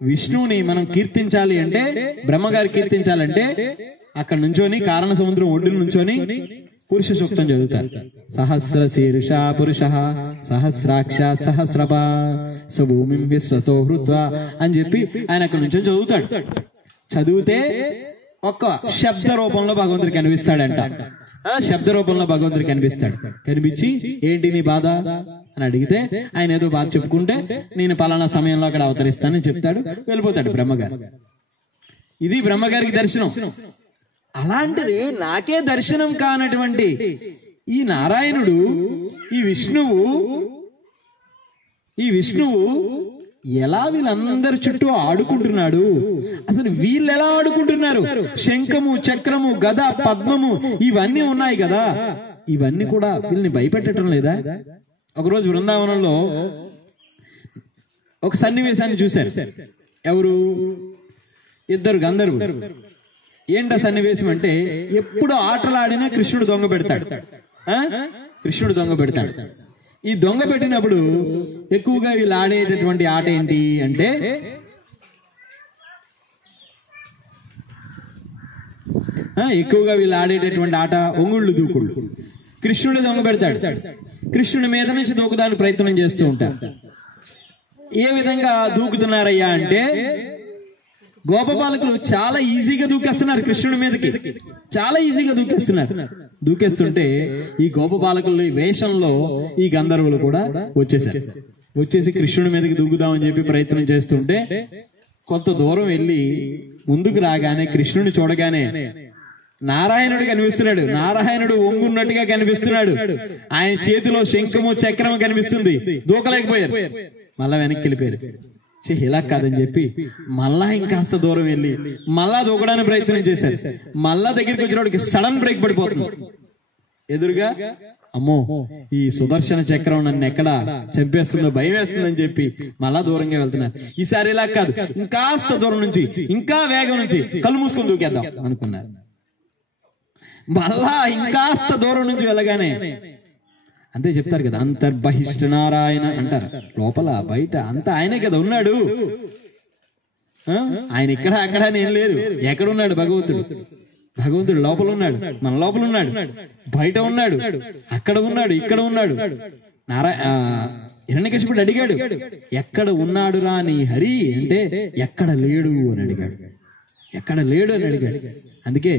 విష్ణువుని మనం కీర్తించాలి అంటే, బ్రహ్మగారు కీర్తించాలంటే అక్కడ నుంచొని, కారణ సముద్రం ఒడ్డున నుంచొని పురుష సూక్తం చదువుతారు. సహస్ర శీర్ష పురుష సహస్రాక్ష సహస్రపా సభూమిం విశ్వతో హృత్వా అని చెప్పి ఆయన అక్కడ నుంచి చదువుతాడు. చదివితే ఒక శబ్ద రూపంలో భగవంతుడు కనిపిస్తాడంట. శబ్ద రూపంలో భగవంతుడు కనిపిస్తాడు. కనిపించి ఏంటి నీ బాధ అని అడిగితే ఆయన ఏదో బాధ చెప్పుకుంటే, నేను పలానా సమయంలో అక్కడ అవతరిస్తానని చెప్తాడు, వెళ్ళిపోతాడు బ్రహ్మగారు. ఇది బ్రహ్మగారికి దర్శనం. అలాంటిది నాకే దర్శనం కానటువంటి ఈ నారాయణుడు, ఈ విష్ణువు ఎలా వీళ్ళందరి చుట్టూ ఆడుకుంటున్నాడు? అసలు వీళ్ళు ఎలా ఆడుకుంటున్నారు? శంఖము, చక్రము, గద, పద్మము ఇవన్నీ ఉన్నాయి కదా, ఇవన్నీ కూడా వీళ్ళని భయపెట్టడం లేదా? ఒకరోజు బృందావనంలో ఒక సన్నివేశాన్ని చూశారు. ఎవరు? ఇద్దరు గంధర్వులు. ఏంట సన్నివేశం అంటే, ఎప్పుడు ఆటలాడినా కృష్ణుడు దొంగ పెడతాడు. ఈ దొంగ పెట్టినప్పుడు ఎక్కువగా వీళ్ళు ఆడేటటువంటి ఆట ఏంటి అంటే, ఒంగుళ్ళు దూకుళ్ళు. కృష్ణుడు దొంగ పెడతాడు. కృష్ణుడి మీద నుంచి దూకుదానికి ప్రయత్నం చేస్తూ ఉంటారు. ఏ విధంగా దూకుతున్నారయ్యా అంటే, గోపబాలకులు చాలా ఈజీగా దూకేస్తున్నారు కృష్ణుడి మీదకి, చాలా ఈజీగా దూకేస్తుంటే ఈ గోపబాలకుల వేషంలో ఈ గంధర్వులు కూడా వచ్చేసి కృష్ణుడి మీదకి దూకుదామని చెప్పి ప్రయత్నం చేస్తుంటే, కొంత దూరం వెళ్ళి ముందుకు రాగానే కృష్ణుడిని చూడగానే నారాయణుడు కనిపిస్తున్నాడు. నారాయణుడు ఒంగున్నట్టుగా కనిపిస్తున్నాడు. ఆయన చేతిలో శంఖము, చక్రము కనిపిస్తుంది. దూకలేకపోయారు, మళ్ళా వెనక్కి వెళ్ళిపోయారు. ఇలా కాదని చెప్పి మళ్ళా ఇంకాస్త దూరం వెళ్ళి మళ్ళా దూకడానికి ప్రయత్నం చేశారు. మళ్ళా దగ్గరికి వచ్చినప్పటికి సడన్ బ్రేక్ పడిపోతుంది. ఎదురుగా అమ్మో ఈ సుదర్శన చక్రం నన్ను ఎక్కడ చంపేస్తుందో భయం వేస్తుందని చెప్పి మళ్ళా దూరంగా వెళ్తున్నారు. ఈసారి ఇలా కాదు, ఇంకాస్త దూరం నుంచి ఇంకా వేగం నుంచి కళ్ళు మూసుకొని దూకేద్దాం అనుకున్నారు. మళ్ళా ఇంకాస్త దూరం నుంచి వెళ్ళగానే అంతే చెప్తారు కదా, అంతర్బహిష్ట నారాయణ అంటారు. లోపల బయట అంతా ఆయనే కదా ఉన్నాడు. ఆయన ఇక్కడ అక్కడ నేను లేదు. ఎక్కడున్నాడు భగవంతుడు? భగవంతుడు లోపల ఉన్నాడు, మన లోపల ఉన్నాడు, బయట ఉన్నాడు, అక్కడ ఉన్నాడు, ఇక్కడ ఉన్నాడు. హిరణ్యకశిపుడు అడిగాడు, ఎక్కడ ఉన్నాడు రా నీ హరి అంటే ఎక్కడ లేడు అని అడిగాడు. ఎక్కడ లేడు అని అడిగాడు. అందుకే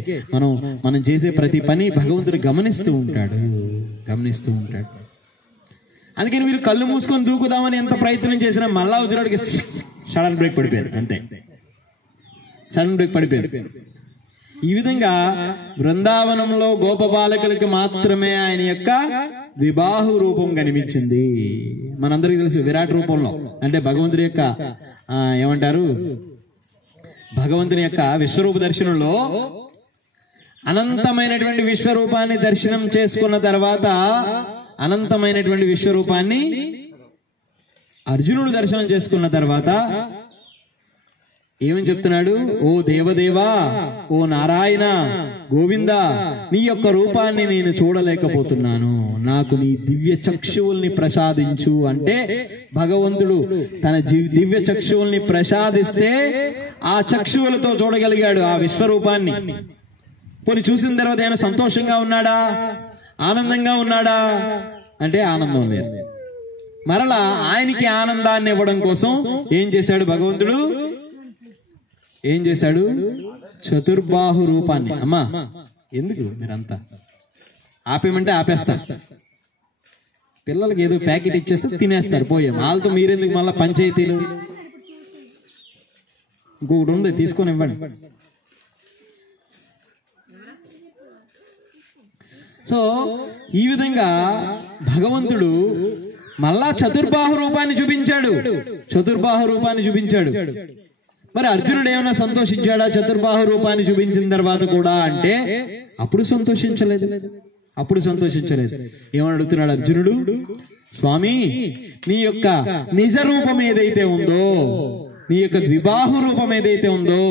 మనం చేసే ప్రతి పని భగవంతుడు గమనిస్తూ ఉంటాడు. అందుకని మీరు కళ్ళు మూసుకొని దూకుదామని ఎంత ప్రయత్నం చేసినా మళ్ళా వచ్చినడికి సడన్ బ్రేక్ పడిపోయారు. అంతే, సడన్ బ్రేక్ పడిపోయారు. ఈ విధంగా బృందావనంలో గోపబాలకులకి మాత్రమే ఆయన యొక్క ద్విబాహు రూపం కనిపించింది. మనందరికీ తెలుసు విరాట్ రూపంలో అంటే భగవంతుడి యొక్క ఏమంటారు, భగవంతుని యొక్క విశ్వరూప దర్శనంలో అనంతమైనటువంటి విశ్వరూపాన్ని దర్శనం చేసుకున్న తర్వాత అనంతమైనటువంటి విశ్వరూపాన్ని అర్జునుడు దర్శనం చేసుకున్న తర్వాత ఏమని చెప్తున్నాడు? ఓ దేవదేవా, ఓ నారాయణ, గోవింద, నీ యొక్క రూపాన్ని నేను చూడలేకపోతున్నాను, నాకు నీ దివ్య చక్షువుల్ని ప్రసాదించు అంటే భగవంతుడు తన దివ్య చక్షువుల్ని ప్రసాదిస్తే ఆ చక్షువులతో చూడగలిగాడు ఆ విశ్వరూపాన్ని. పోనీ చూసిన తర్వాత ఆయన సంతోషంగా ఉన్నాడా, ఆనందంగా ఉన్నాడా అంటే ఆనందం లేదు. మరలా ఆయనకి ఆనందాన్ని ఇవ్వడం కోసం ఏం చేశాడు భగవంతుడు? ఏం చేశాడు? చతుర్బాహు రూపాన్ని. అమ్మా ఎందుకు మీరంతా ఆపేమంటే ఆపేస్తారు, పిల్లలకి ఏదో ప్యాకెట్ ఇచ్చేస్తే తినేస్తారు, పోయాం. వాళ్ళతో మీరెందుకు మళ్ళీ పంచాయతీలు? ఇంకొకటి ఉంది, తీసుకొని ఇవ్వండి. సో ఈ విధంగా భగవంతుడు మళ్ళా చతుర్బాహు రూపాన్ని చూపించాడు. మరి అర్జునుడు ఏమైనా సంతోషించాడా చతుర్బాహు రూపాన్ని చూపించిన తర్వాత కూడా అంటే అప్పుడు సంతోషించలేదు. ఏమని అడుగుతున్నాడు అర్జునుడు? స్వామి, నీ యొక్క నిజ రూపం ఏదైతే ఉందో, నీ యొక్క ద్విబాహు రూపం ఏదైతే ఉందో,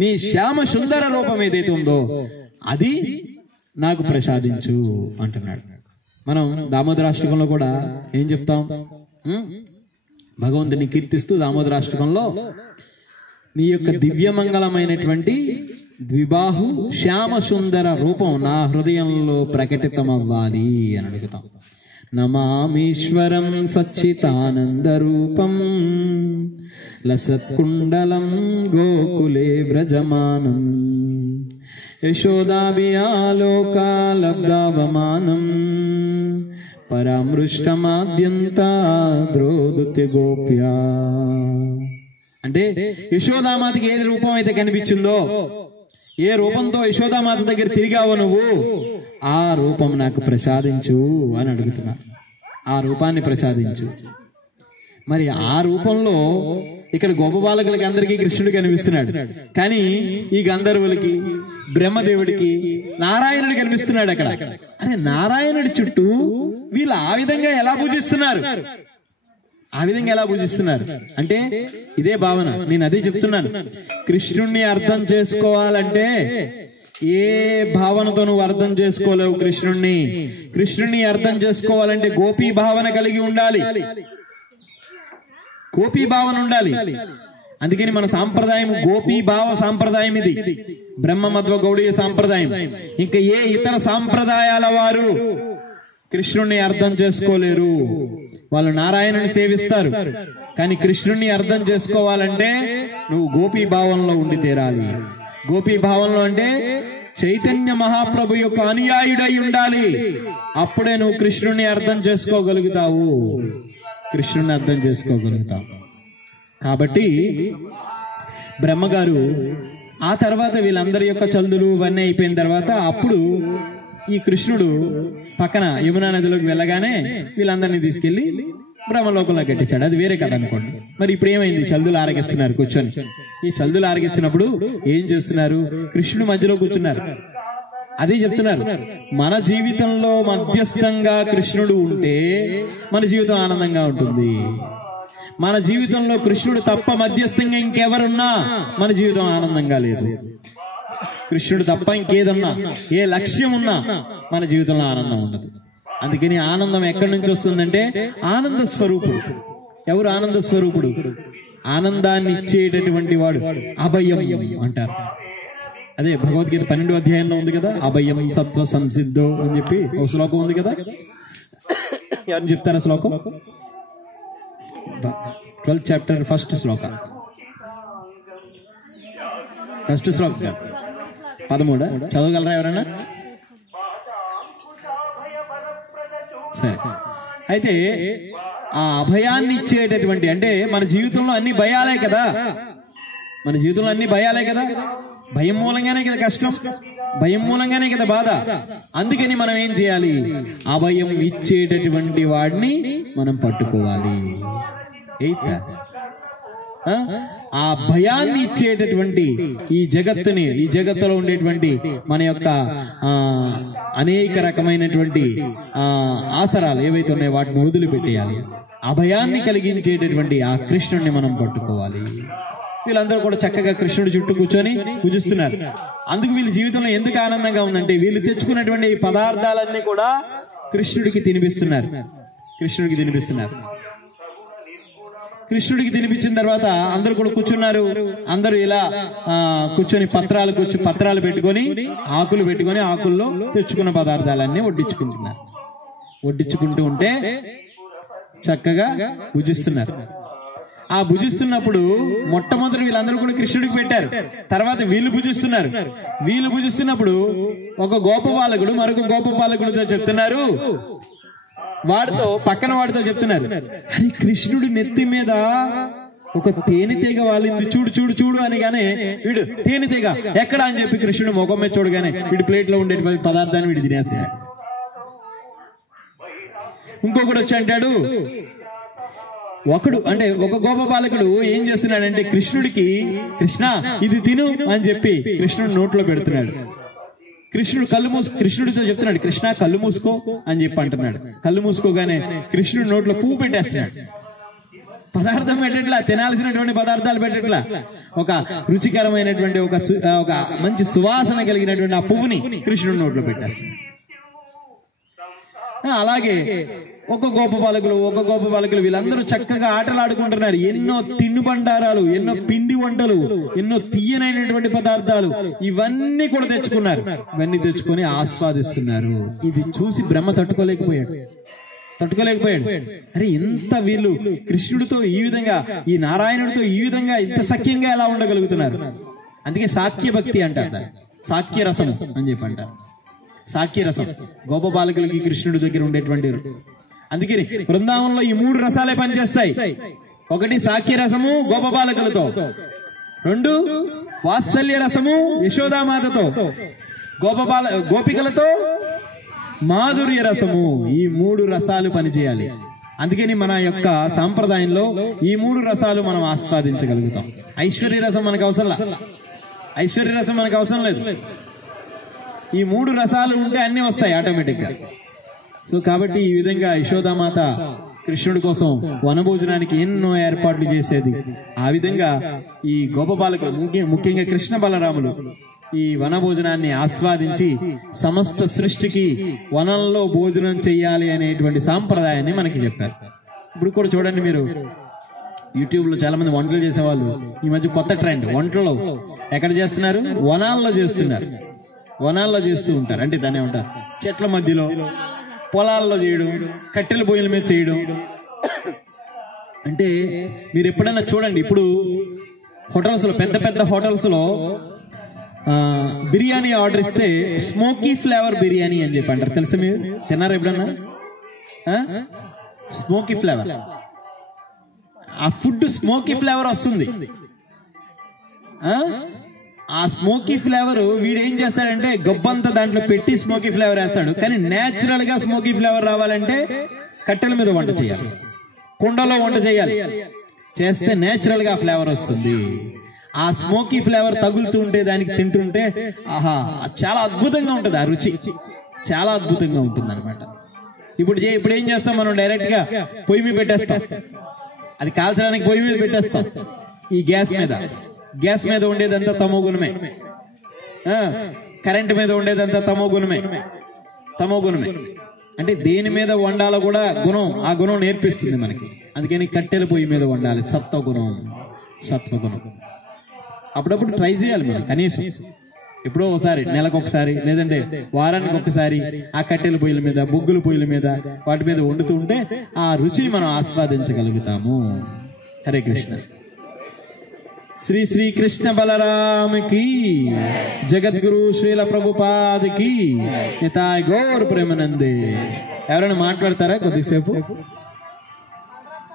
నీ శ్యామ సుందర రూపం ఏదైతే ఉందో అది నాకు ప్రసాదించు అంటున్నాడు. మనం దామోదరాష్టకంలో కూడా ఏం చెప్తాం? భగవంతుని కీర్తిస్తూ దామోదరాష్టకంలో నీ యొక్క దివ్యమంగళమైనటువంటి ద్విబాహు శ్యామ సుందర రూపం నా హృదయంలో ప్రకటితమవ్వాలి అని అడుగుతాం. నమామీశ్వరం సచ్చితానంద రూపం లసత్కుండలం గోకులే వ్రజమానం యశోదాభియాలోకాలబ్ధావమానం పరామృష్టమాద్యంత ద్రోదుత్య గోప్యా. అంటే యశోదామాతకి ఏ రూపం అయితే కనిపించిందో, ఏ రూపంతో యశోదామాత దగ్గర తిరిగావో నువ్వు, ఆ రూపం నాకు ప్రసాదించు అని అడుగుతున్నా. ఆ రూపాన్ని ప్రసాదించు. మరి ఆ రూపంలో ఇక్కడ గోప బాలకులకి అందరికీ కృష్ణుడు కనిపిస్తున్నాడు, కానీ ఈ గంధర్వులకి, బ్రహ్మదేవుడికి, నారాయణుడు కనిపిస్తున్నాడు అక్కడ. అరే నారాయణుడి చుట్టూ వీళ్ళు ఆ విధంగా ఎలా పూజిస్తున్నారు అంటే ఇదే భావన. నేను అదే చెప్తున్నాను, కృష్ణుణ్ణి అర్థం చేసుకోవాలంటే ఏ భావనతో నువ్వు అర్థం చేసుకోలేవు. కృష్ణుణ్ణి అర్థం చేసుకోవాలంటే గోపీ భావన కలిగి ఉండాలి, అందుకని మన సాంప్రదాయం గోపీ భావ సాంప్రదాయం. ఇది బ్రహ్మ మధ్వ గౌడీయ సాంప్రదాయం. ఇంకా ఏ ఇతర సాంప్రదాయాల వారు కృష్ణుణ్ణి అర్థం చేసుకోలేరు. వాళ్ళు నారాయణుని సేవిస్తారు, కానీ కృష్ణుణ్ణి అర్థం చేసుకోవాలంటే నువ్వు గోపీ భావంలో ఉండి తీరాలి. గోపీ భావంలో అంటే చైతన్య మహాప్రభు యొక్క అనుయాయుడై ఉండాలి. అప్పుడే నువ్వు కృష్ణుణ్ణి అర్థం చేసుకోగలుగుతావు. కాబట్టి బ్రహ్మగారు ఆ తర్వాత వీళ్ళందరి యొక్క చల్దులు ఇవన్నీ అయిపోయిన తర్వాత అప్పుడు ఈ కృష్ణుడు పక్కన యమునా నదిలోకి వెళ్ళగానే వీళ్ళందరినీ తీసుకెళ్లి బ్రహ్మలోకంలో కట్టించాడు. అది వేరే కథ అనుకోండి. మరి ఇప్పుడు ఏమైంది? చల్దులు ఆరగిస్తున్నారు కూర్చొని. ఈ చల్దులు ఆరగిస్తున్నప్పుడు ఏం చేస్తున్నారు? కృష్ణుడు మధ్యలో కూర్చున్నారు. అదే చెప్తున్నారు. మన జీవితంలో మధ్యస్థంగా కృష్ణుడు ఉంటే మన జీవితం ఆనందంగా ఉంటుంది. మన జీవితంలో కృష్ణుడు తప్ప మధ్యస్థంగా ఇంకెవరున్నా మన జీవితం ఆనందంగా లేదు. కృష్ణుడు తప్ప ఇంకేదన్నా, ఏ లక్ష్యం ఉన్నా మన జీవితంలో ఆనందం ఉండదు. అందుకని ఆనందం ఎక్కడి నుంచి వస్తుందంటే ఆనంద స్వరూపుడు. ఎవరు ఆనంద స్వరూపుడు? ఆనందాన్ని ఇచ్చేటటువంటి వాడు అభయం అంటారు. అదే భగవద్గీత 12వ అధ్యాయంలో ఉంది కదా, అభయం సత్వ సంసిద్ధో అని చెప్పి ఒక శ్లోకం ఉంది కదా. ఎవరు చెప్తారా శ్లోకం? 12th chapter ఫస్ట్ శ్లోకం. ఫస్ట్ శ్లోకం కాదు, 13. చదవగలరా ఎవరైనా? సరే. అయితే ఆ అభయాన్ని ఇచ్చేటటువంటి, అంటే మన జీవితంలో అన్ని భయాలే కదా, మన జీవితంలో అన్ని భయాలే కదా. భయం మూలంగానే కదా కష్టం, భయం మూలంగానే కదా బాధ. అందుకని మనం ఏం చేయాలి? అభయం ఇచ్చేటటువంటి వాడిని మనం పట్టుకోవాలి. ఆ భయాన్ని ఇచ్చేటటువంటి ఈ జగత్తులో ఉండేటువంటి మన యొక్క అనేక రకమైనటువంటి ఆసరాలు ఏవైతే ఉన్నాయో వాటిని వదిలిపెట్టేయాలి. అభయాన్ని కలిగించేటటువంటి ఆ కృష్ణుడిని మనం పట్టుకోవాలి. వీళ్ళందరూ కూడా చక్కగా కృష్ణుడి చుట్టూ కూర్చొని పూజిస్తున్నారు. అందుకు వీళ్ళ జీవితంలో ఎందుకు ఆనందంగా ఉందంటే వీళ్ళు తెచ్చుకున్నటువంటి ఈ పదార్థాలన్నీ కూడా కృష్ణుడికి తినిపిస్తున్నారు. కృష్ణుడికి తినిపించిన తర్వాత అందరూ కూడా కూర్చున్నారు. అందరూ ఇలా కూర్చొని పత్రాలు పెట్టుకొని ఆకులు పెట్టుకొని ఆకుల్లో తెచ్చుకున్న పదార్థాలన్నీ వడ్డించుకుంటూ ఉంటే చక్కగా భుజిస్తున్నారు. ఆ భుజిస్తున్నప్పుడు మొట్టమొదటి వీళ్ళందరూ కూడా కృష్ణుడికి పెట్టారు. తర్వాత వీళ్ళు భుజిస్తున్నప్పుడు ఒక గోప బాలకుడు మరొక గోప బాలకుడితో చెప్తున్నారు, పక్కన వాడితో చెప్తున్నారు, అరే కృష్ణుడి నెత్తి మీద ఒక తేనెతీగ వాలింది, చూడు అనగానే వీడు తేనెతీగ ఎక్కడ అని చెప్పి కృష్ణుడు ముఖం మీద చూడగానే వీడి ప్లేట్ లో ఉండేటువంటి పదార్థాన్ని వీడు తినేస్తున్నాడు. ఇంకొకడు వచ్చి అంటాడు, ఒక గోప బాలకుడు ఏం చేస్తున్నాడంటే కృష్ణుడికి, కృష్ణ ఇది తిను అని చెప్పి కృష్ణుడు నోట్లో పెడుతున్నాడు. కృష్ణుడితో చెప్తున్నాడు, కృష్ణ కళ్ళు మూసుకో అని చెప్పి అంటున్నాడు. కళ్ళు మూసుకోగానే కృష్ణుడి నోట్లో పువ్వు పెట్టేస్తున్నాడు. పదార్థం పెట్టట్లా, తినాల్సినటువంటి పదార్థాలు పెట్టట్లా, ఒక రుచికరమైనటువంటి ఒక మంచి సువాసన కలిగినటువంటి ఆ పువ్వుని కృష్ణుడి నోట్లో పెట్టేస్తున్నాడు. అలాగే ఒక గోప బాలకులు వీళ్ళందరూ చక్కగా ఆటలాడుకుంటున్నారు. ఎన్నో తినుబండారాలు, ఎన్నో పిండి వంటలు, ఎన్నో తీయనైనటువంటి పదార్థాలు ఇవన్నీ కూడా తెచ్చుకున్నారు. ఇవన్నీ తెచ్చుకొని ఆస్వాదిస్తున్నారు. ఇది చూసి బ్రహ్మ తట్టుకోలేకపోయాడు. అరే ఇంత వీళ్ళు కృష్ణుడితో ఈ విధంగా, ఈ నారాయణుడితో ఈ విధంగా ఇంత సఖ్యంగా ఎలా ఉండగలుగుతున్నారు? అందుకే సాఖ్య భక్తి అంటారు, సాఖ్య రసం అని చెప్పి అంటారు. సాఖ్య రసం గోప బాలకులకి కృష్ణుడి దగ్గర ఉండేటువంటి. అందుకని బృందావనంలో ఈ 3 రసాలే పనిచేస్తాయి. ఒకటి సాఖ్య రసము గోప బాలకులతో, 2 వాత్సల్య రసము యశోదామాతతో, గోపికలతో మాధుర్య రసము. ఈ 3 రసాలు పనిచేయాలి. అందుకని మన యొక్క సాంప్రదాయంలో ఈ 3 రసాలు మనం ఆస్వాదించగలుగుతాం. ఐశ్వర్య రసం మనకు అవసరం లేదు. ఈ 3 రసాలు ఉంటే అన్ని వస్తాయి ఆటోమేటిక్ గా. సో కాబట్టి ఈ విధంగా యశోదామాత కృష్ణుడి కోసం వనభోజనానికి ఎన్నో ఏర్పాట్లు చేసేది. ఆ విధంగా ఈ గోపబాలకులు, ముఖ్యంగా కృష్ణ బలరాములు ఈ వనభోజనాన్ని ఆస్వాదించి సమస్త సృష్టికి వనంలో భోజనం చెయ్యాలి అనేటువంటి సాంప్రదాయాన్ని మనకి చెప్పారు. ఇప్పుడు కూడా చూడండి, మీరు యూట్యూబ్ లో చాలా మంది వంటలు చేసేవాళ్ళు ఈ మధ్య కొత్త ట్రెండ్, వంటలు ఎక్కడ చేస్తున్నారు? వనాల్లో చేస్తూ ఉంటారు. అంటే దాన్ని ఏమంటారు, చెట్ల మధ్యలో, పొలాల్లో చేయడం, కట్టెల పొయ్యిల మీద చేయడం. అంటే మీరు ఎప్పుడైనా చూడండి, ఇప్పుడు హోటల్స్ లో, పెద్ద హోటల్స్ లో బిర్యానీ ఆర్డర్ ఇస్తే స్మోకీ ఫ్లేవర్ బిర్యానీ అని చెప్పి అంటారు. తెలుసా? మీరు తిన్నారా ఎప్పుడన్నా? స్మోకీ ఫ్లేవర్, ఆ ఫుడ్ స్మోకీ ఫ్లేవర్ వస్తుంది. ఆ స్మోకీ ఫ్లేవర్ వీడు ఏం చేస్తాడంటే గబ్బంతా దాంట్లో పెట్టి స్మోకీ ఫ్లేవర్ వేస్తాడు. కానీ నేచురల్ గా స్మోకీ ఫ్లేవర్ రావాలంటే కట్టెల మీద వంట చేయాలి, కుండలో వంట చేయాలి. చేస్తే నేచురల్ గా ఫ్లేవర్ వస్తుంది. ఆ స్మోకీ ఫ్లేవర్ తగులుతూ ఉంటే దానికి తింటుంటే ఆహా చాలా అద్భుతంగా ఉంటుంది. ఆ రుచి చాలా అద్భుతంగా ఉంటుంది అనమాట. ఇప్పుడు ఏం చేస్తాం మనం, డైరెక్ట్ గా పొయ్యి మీద పెట్టేస్తాం. అది కాల్చడానికి పొయ్యి మీద పెట్టేస్తాం. ఈ గ్యాస్ మీద ఉండేదంతా తమో గుణమే, కరెంట్ మీద ఉండేదంతా తమో గుణమే. అంటే దేని మీద వండాలో కూడా ఆ గుణం నేర్పిస్తుంది మనకి. అందుకని కట్టెల పొయ్యి మీద వండాలి. సత్వగుణం. అప్పుడప్పుడు ట్రై చేయాలి మనం, కనీసం ఎప్పుడో ఒకసారి, నెలకు ఒకసారి, లేదంటే వారానికి ఒకసారి ఆ కట్టెల పొయ్యిల మీద, బొగ్గుల పొయ్యిల మీద, వాటి మీద వండుతూ ఉంటే ఆ రుచిని మనం ఆస్వాదించగలుగుతాము. హరే కృష్ణ. శ్రీ శ్రీ కృష్ణ బలరామకి, జగద్గురు శ్రీల ప్రభుపాదకి, నితాయ్ గౌర్ ప్రేమానందే. ఎవరైనా మాట్లాడతారా కొద్దిసేపు?